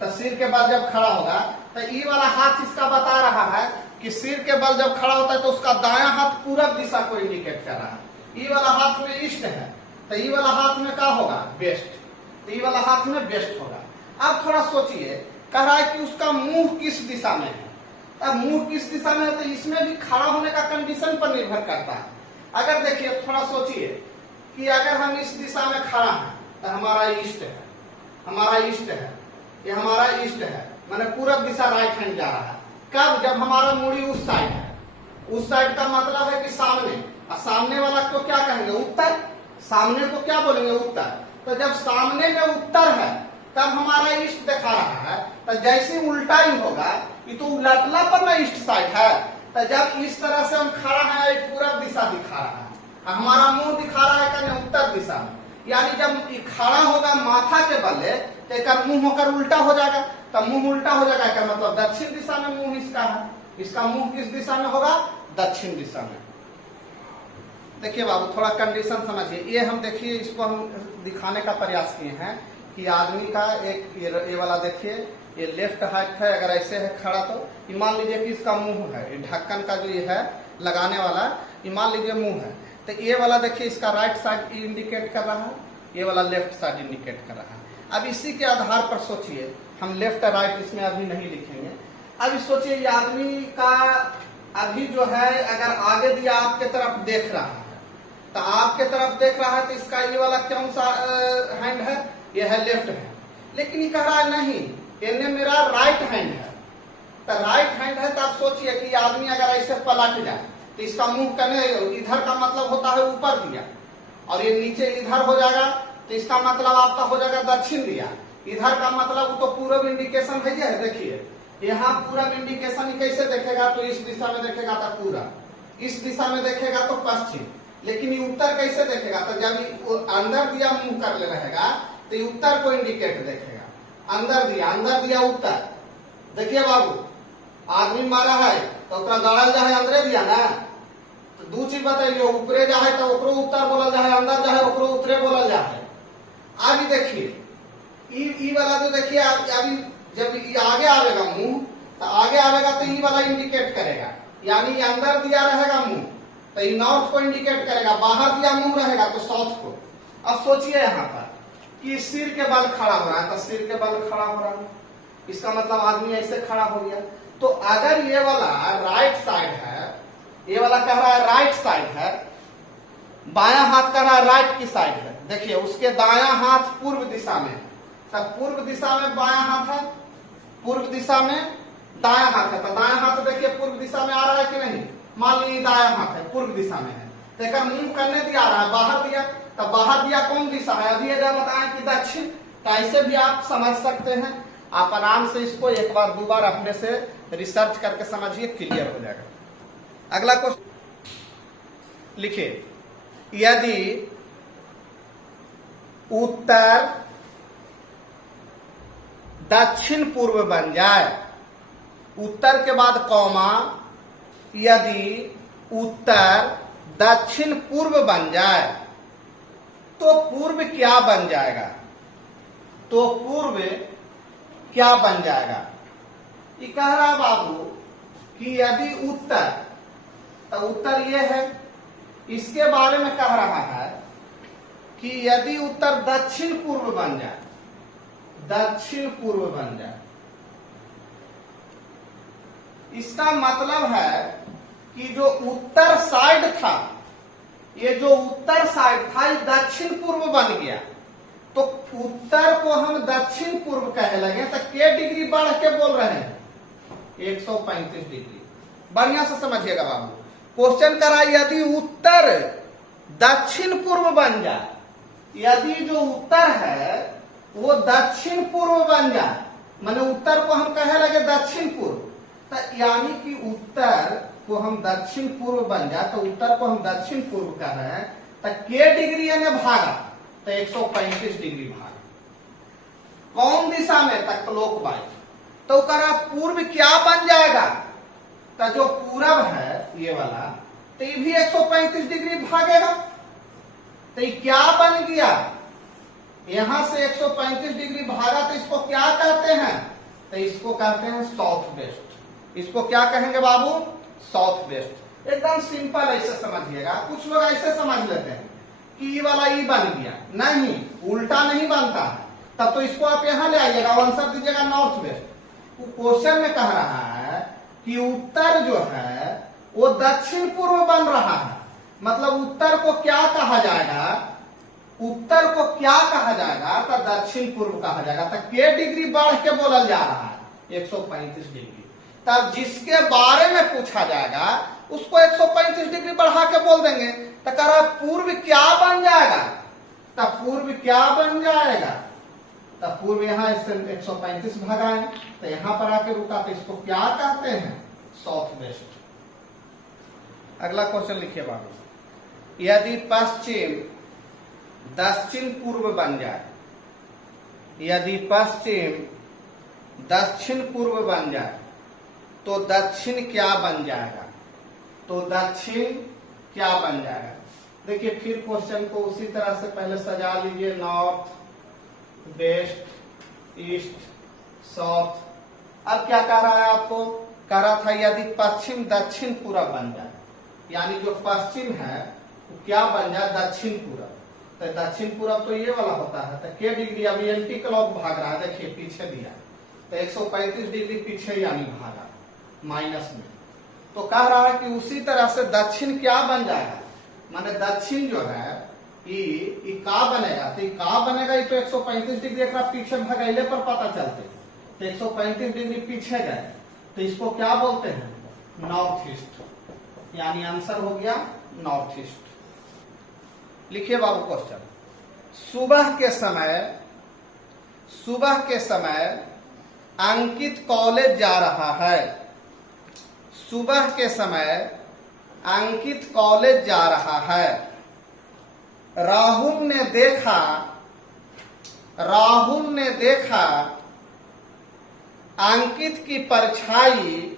तो सिर के बल जब खड़ा होगा तो ये वाला हाथ इसका बता रहा है कि सिर के बल जब खड़ा होता है तो उसका दाया हाथ पूरब दिशा को इंडिकेट कर रहा है। ये वाला हाथ में ईस्ट है तो ये वाला हाथ में क्या होगा, वेस्ट, तो ये वाला हाथ में वेस्ट होगा। अब थोड़ा सोचिए, कह रहा है कि उसका मुंह किस दिशा में है। अब मुंह किस दिशा में है तो इसमें भी खड़ा होने का कंडीशन पर निर्भर करता है। अगर देखिए थोड़ा सोचिए कि अगर हम इस दिशा में खड़ा हैं तो हमारा ईस्ट है, हमारा ईस्ट है, ये हमारा ईस्ट है, माने पूरब दिशा राइट हैंड जा रहा है। कब, जब हमारा मूड़ी उस साइड है, उस साइड का मतलब है कि सामने, और सामने वाला को क्या कहेंगे, उत्तर, सामने को क्या बोलेंगे, उत्तर। तो जब सामने में उत्तर है तब हमारा ईस्ट दिखा रहा है, तो जैसे उल्टा ही होगा, ये तो उलटला पर ना ईस्ट साइड है, तो जब इस तरह से हम खड़ा है एक पूरब दिशा दिखा रहा है, हमारा मुंह दिखा रहा है कि उत्तर दिशा में, यानी जब खड़ा होगा माथा के बल्ले तो एक मुंह होकर उल्टा हो जाएगा, तो मुंह उल्टा हो जाएगा का मतलब दक्षिण दिशा में मुंह इसका है, इसका मुंह किस दिशा में होगा, दक्षिण दिशा में। देखिए बाबू थोड़ा कंडीशन समझिए, ये हम देखिए इसको हम दिखाने का प्रयास किए हैं कि आदमी का एक ये वाला देखिए, ये लेफ्ट हाथ है, अगर ऐसे है खड़ा तो मान लीजिए कि इसका मुंह है, ये ढक्कन का जो ये है लगाने वाला, ये मान लीजिए मुंह है, तो ये वाला देखिए इसका राइट साइड इंडिकेट कर रहा है, ये वाला लेफ्ट साइड इंडिकेट कर रहा है। अब इसी के आधार पर सोचिए, हम लेफ्ट राइट इसमें अभी नहीं लिखेंगे, अभी सोचिए ये आदमी का अभी जो है अगर आगे दिया आपके तरफ देख रहा है, तो आपके तरफ देख रहा है तो इसका ये वाला कौन सा हैंड है, ये है लेफ्ट हैंड, लेकिन ये कह रहा है नहीं ये मेरा राइट हैंड है, तो राइट हैंड है तो आप सोचिए कि आदमी अगर ऐसे पलट जाए तो इसका मुंह कने इधर का मतलब होता है ऊपर दिया, और ये नीचे इधर हो जाएगा तो इसका मतलब आपका हो जाएगा दक्षिण दिया, इधर का मतलब तो पूरब इंडिकेशन है, देखिए यहाँ पूरब इंडिकेशन कैसे देखेगा, तो इस दिशा में देखेगा तो पूरब, इस दिशा में देखेगा तो पश्चिम, लेकिन ये उत्तर कैसे देखेगा, तो जब अंदर दिया मुंह कर ले रहेगा तो ये उत्तर को इंडिकेट देखेगा, अंदर दिया उत्तर। देखिए बाबू आदमी मारा है तो गाड़ल जा है अंदरे दिया ना, तो दो चीज बताइए, ऊपरे जा है तो ओकरो उत्तर बोलल जा है, अंदर जा है ओकरो उत्तरे बोलल जा है। अभी देखिए ई वाला जो देखिए अभी जब आगे आवेगा मुंह, तो आगे आवेगा तो ई वाला इंडिकेट करेगा, यानी अंदर दिया रहेगा मुंह तो ये नॉर्थ को इंडिकेट करेगा, बाहर दिया मुंह रहेगा तो साउथ को। अब सोचिए यहाँ पर कि सिर के बल खड़ा हो रहा है, तो सिर के बल खड़ा हो रहा है, इसका मतलब आदमी ऐसे खड़ा हो गया। तो अगर ये वाला राइट साइड है, ये वाला कह रहा है राइट साइड है, बायां हाथ कह रहा है राइट की साइड है, देखिए उसके दायां हाथ पूर्व दिशा में, तब पूर्व दिशा में बायां हाथ है, पूर्व दिशा में दायां हाथ है, तो दायां हाथ देखिए पूर्व दिशा में आ रहा है कि नहीं, मान लीजिए दायां हाथ है पूर्व दिशा में है, तो मुंह करने दिया रहा है, बाहर दिया, तो बाहर दिया कौन दिशा है, अभी जब बताएं कि दक्षिण, तो ऐसे भी आप समझ सकते हैं। आप आराम से इसको एक बार दो बार अपने से रिसर्च करके समझिए, क्लियर हो जाएगा। अगला क्वेश्चन लिखिए, यदि उत्तर दक्षिण पूर्व बन जाए, उत्तर के बाद कौमा, यदि उत्तर दक्षिण पूर्व बन जाए तो पूर्व क्या बन जाएगा, तो पूर्व क्या बन जाएगा। ये कह रहा है बाबू कि यदि उत्तर, तो उत्तर ये है, इसके बारे में कह रहा है कि यदि उत्तर दक्षिण पूर्व बन जाए, दक्षिण पूर्व बन जाए, इसका मतलब है कि जो उत्तर साइड था, ये जो उत्तर साइड था ये दक्षिण पूर्व बन गया, तो उत्तर को हम दक्षिण पूर्व कहे लगे, तो के डिग्री बढ़ के बोल रहे हैं, 135 डिग्री। बढ़िया से समझिएगा बाबू, क्वेश्चन करा यदि उत्तर दक्षिण पूर्व बन जाए, यदि जो उत्तर है वो दक्षिण पूर्व बन जाए, माने उत्तर को हम कहे लगे दक्षिण पूर्व, तो यानी कि उत्तर को हम दक्षिण पूर्व बन जाए, तो उत्तर को हम दक्षिण पूर्व कर रहे हैं, तो के डिग्री यानी भागा, तो 135 डिग्री भागा। कौन दिशा में? तक क्लॉकवाइज। तो करा पूर्व क्या बन जाएगा? तो जो पूरब है ये वाला, तो ये भी 135 डिग्री भागेगा। तो ये क्या बन गया? यहां से 135 डिग्री भागा, तो इसको क्या कहते हैं? तो इसको कहते हैं साउथ वेस्ट। इसको क्या कहेंगे बाबू? South west. एकदम सिंपल, ऐसे समझिएगा। कुछ लोग ऐसे समझ लेते हैं कि ये वाला ई बन गया, नहीं, उल्टा नहीं बनता है। तब तो इसको आप यहां ले आइएगा, आंसर दीजिएगा नॉर्थ वेस्ट। क्वेश्चन में कह रहा है कि उत्तर जो है वो दक्षिण पूर्व बन रहा है, मतलब उत्तर को क्या कहा जाएगा? उत्तर को क्या कहा जाएगा? तो दक्षिण पूर्व कहा जाएगा। तो के डिग्री बढ़ के बोलल जा रहा है 135 डिग्री। तब जिसके बारे में पूछा जाएगा उसको 135 डिग्री बढ़ा के बोल देंगे। तो कह रहा पूर्व क्या बन जाएगा? तब पूर्व क्या बन जाएगा? तब पूर्व यहां इससे 135 भगाएं, तो यहां पर आके रुका, तो इसको क्या कहते हैं? South west. अगला क्वेश्चन लिखिए बाबू। यदि पश्चिम दक्षिण पूर्व बन जाए, यदि पश्चिम दक्षिण पूर्व बन जाए, तो दक्षिण क्या बन जाएगा? तो दक्षिण क्या बन जाएगा? देखिए फिर क्वेश्चन को उसी तरह से पहले सजा लीजिए। North, west, east, south. अब क्या कह रहा है आपको? कह रहा था यदि पश्चिम दक्षिण पूरब बन जाए, यानी जो पश्चिम है वो क्या बन जाए? दक्षिण पूरब। तो दक्षिण पूरब तो ये वाला होता है। तो के डिग्री अभी एंटी क्लॉक भाग रहा है, देखिए पीछे दिया, तो 135 डिग्री पीछे यानी भागा माइनस में। तो कह रहा है कि उसी तरह से दक्षिण क्या बन जाएगा? माने दक्षिण जो है ये का बनेगा? तो का बनेगा, ये तो 135 डिग्री एक पीछे भगाइले पर पता चलते। तो 135 डिग्री पीछे गए, तो इसको क्या बोलते हैं? North east. यानी आंसर हो गया नॉर्थ ईस्ट। लिखिए बाबू क्वेश्चन। सुबह के समय अंकित कॉलेज जा रहा है। सुबह के समय अंकित कॉलेज जा रहा है। राहुल ने देखा अंकित की परछाई,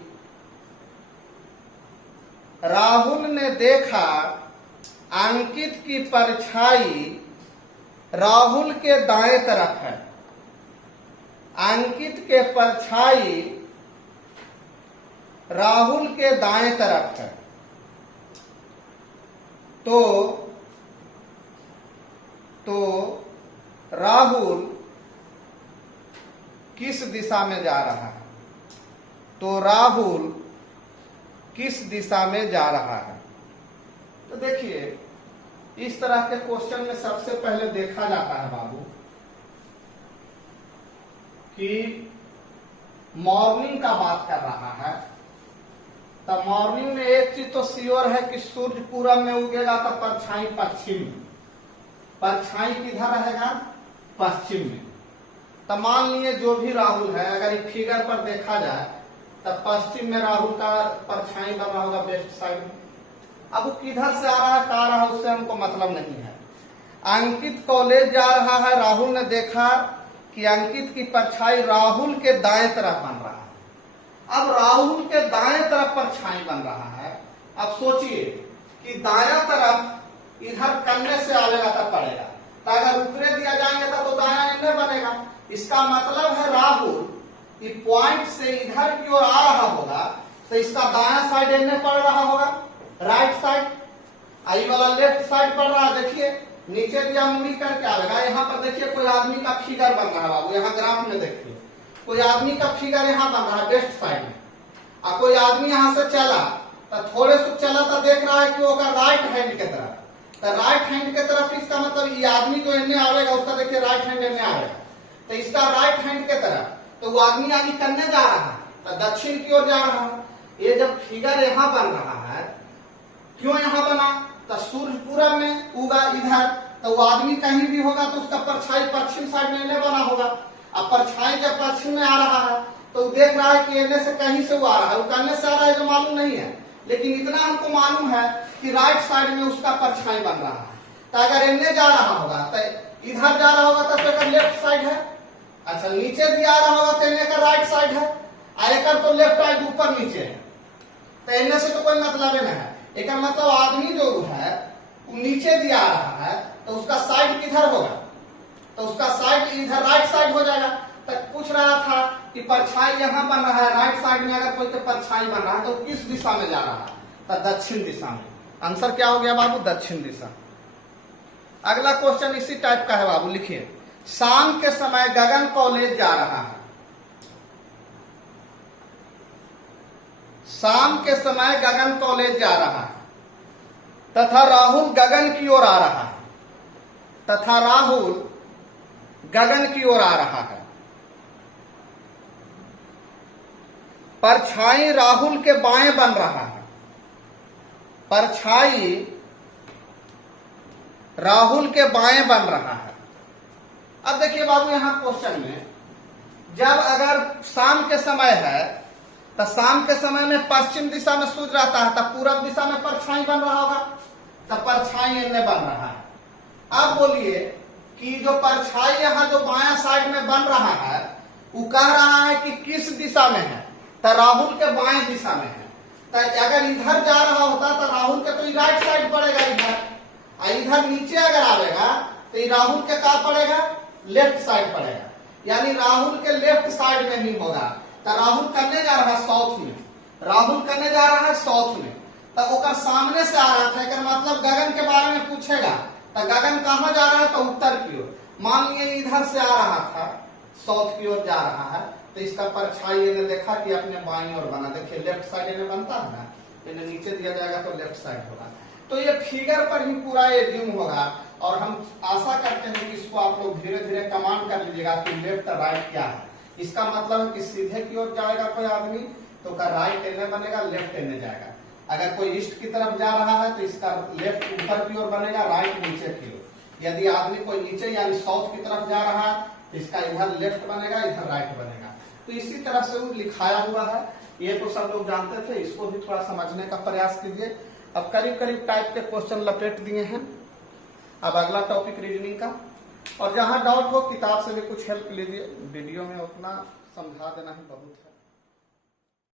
राहुल ने देखा अंकित की परछाई राहुल के दाएं तरफ है। अंकित के परछाई राहुल के दाएं तरफ है। तो राहुल किस दिशा में जा रहा है? तो राहुल किस दिशा में जा रहा है? तो देखिए इस तरह के क्वेश्चन में सबसे पहले देखा जाता है बाबू कि मॉर्निंग का बात कर रहा है। तो मॉर्निंग में एक चीज तो श्योर है कि सूर्य पूरब में उगेगा, तो परछाई पश्चिम में। परछाई किधर रहेगा? पश्चिम में। तो मान लिए जो भी राहुल है, अगर इस फिगर पर देखा जाए तो पश्चिम में राहुल का परछाई बन रहा होगा, वेस्ट साइड में। अब वो किधर से आ रहा है, कहाँ रहा, उससे हमको मतलब नहीं है। अंकित कॉलेज जा रहा है, राहुल ने देखा कि अंकित की परछाई राहुल के दाएं तरफ बन रहा है। अब राहुल के दाएं तरफ परछाई बन रहा है। अब सोचिए कि दाया तरफ इधर करने से आएगा तब पड़ेगा, तो अगर ऊपरे दिया जाएंगे तो दाया इन्हें बनेगा। इसका मतलब है राहुल पॉइंट से इधर की ओर आ रहा होगा, तो इसका दाया साइड इन्हें पड़ रहा होगा, राइट साइड। आई वाला लेफ्ट साइड पड़ रहा है। देखिए नीचे दिया उंगली करके आएगा। यहाँ पर देखिए कोई आदमी का फिगर बन रहा है बाबू, यहाँ ग्राफ में देखिए कोई आदमी का फिगर यहाँ बन रहा है वेस्ट साइड में। और कोई आदमी यहाँ से चला, तो थोड़े से चला तो देख रहा है कि वो राइट हैंड के तरफ, तो राइट हैंड के तरफ इसका मतलब ये आदमी जो इन्हें आवेगा उसका देखिए राइट हैंड इन्हें आवेगा, तो इसका राइट हैंड के तरफ, तो वो आदमी आगे करने जा रहा है, तो दक्षिण की ओर जा रहा है। ये जब फिगर यहाँ बन रहा है, क्यों यहाँ बना? तो सूर्य पूरब में उगा इधर, तो वो आदमी कहीं भी होगा तो उसका परछाई पश्चिम साइड में इन्हें बना होगा। अब परछाई जब पश्चिम में आ रहा है तो देख रहा है कि इन्हें से कहीं से वो आ रहा है, वो करने से आ रहा है जो मालूम नहीं है, लेकिन इतना हमको मालूम है कि राइट साइड में उसका परछाई बन रहा है। तो अगर इनने जा रहा होगा तो इधर जा रहा होगा तो इसका लेफ्ट साइड है। अच्छा, नीचे भी आ रहा होगा तो इन्हें का राइट साइड है। आयकर तो लेफ्ट राइट ऊपर नीचे है, तो इनमें से तो कोई मतलब नहीं है। एक मतलब आदमी जो है वो नीचे भी आ रहा है तो उसका साइड किधर होगा, तो उसका साइड इधर राइट साइड हो जाएगा। तक पूछ रहा था कि परछाई यहाँ बन रहा है, राइट साइड में अगर कोई तो परछाई बन रहा है तो किस दिशा में जा रहा है, तो दक्षिण दिशा में। आंसर क्या हो गया बाबू, दक्षिण दिशा। अगला क्वेश्चन इसी टाइप का है बाबू, लिखिए। शाम के समय गगन कॉलेज जा रहा है। शाम के समय गगन कॉलेज जा रहा है तथा राहुल गगन की ओर आ रहा है, तथा राहुल गगन की ओर आ रहा है। परछाई राहुल के बाएं बन रहा है। परछाई राहुल के बाएं बन रहा है। अब देखिए बाबू, यहां क्वेश्चन में जब अगर शाम के समय है तो शाम के समय में पश्चिम दिशा में सूर्य रहता है, तब पूरब दिशा में परछाई बन रहा होगा, तब परछाई इनमें बन रहा है। अब बोलिए कि जो परछाई यहाँ जो बायां साइड में बन रहा है वो कह रहा है कि किस दिशा में है, तो राहुल के बाएं दिशा में है। तो अगर इधर जा रहा होता तो राहुल के तो राइट साइड पड़ेगा इधर, और इधर नीचे अगर आएगा तो ये राहुल के क्या पड़ेगा, लेफ्ट साइड पड़ेगा, यानी राहुल के लेफ्ट साइड में ही होगा। तो राहुल करने जा रहा है साउथ में, राहुल करने जा रहा है साउथ में, तो ओकर सामने से आ रहा था। एक मतलब गगन के बारे में पूछेगा तो गगन कहाँ जा रहा है, तो उत्तर की ओर। मान लिए इधर से आ रहा था, साउथ की ओर जा रहा है, तो इसका परछाई इन्हें देखा कि अपने बाईं ओर बना। देखिए लेफ्ट साइड इन्हें बनता है ना, इन्हें नीचे दिया जाएगा तो लेफ्ट साइड होगा। तो ये फिगर पर ही पूरा ये ड्यूम होगा, और हम आशा करते हैं कि इसको आप लोग धीरे धीरे कमांड कर लीजिएगा कि लेफ्ट राइट क्या है। इसका मतलब है कि सीधे की ओर जाएगा कोई आदमी तो का राइट इन्हें बनेगा, लेफ्ट इन्हें जाएगा। अगर कोई ईस्ट की तरफ जा रहा है तो इसका लेफ्ट ऊपर की ओर बनेगा, राइट नीचे की ओर। यदि आदमी कोई नीचे यानी साउथ की तरफ जा रहा है तो इसका इधर लेफ्ट बनेगा, इधर राइट बनेगा। तो इसी तरह से वो लिखाया हुआ है। ये तो सब लोग जानते थे, इसको भी थोड़ा समझने का प्रयास कीजिए। अब करीब करीब टाइप के क्वेश्चन लपेट दिए हैं। अब अगला टॉपिक रीजनिंग का, और जहां डाउट हो किताब से भी कुछ हेल्प लीजिए। वीडियो में उतना समझा देना ही बहुत है।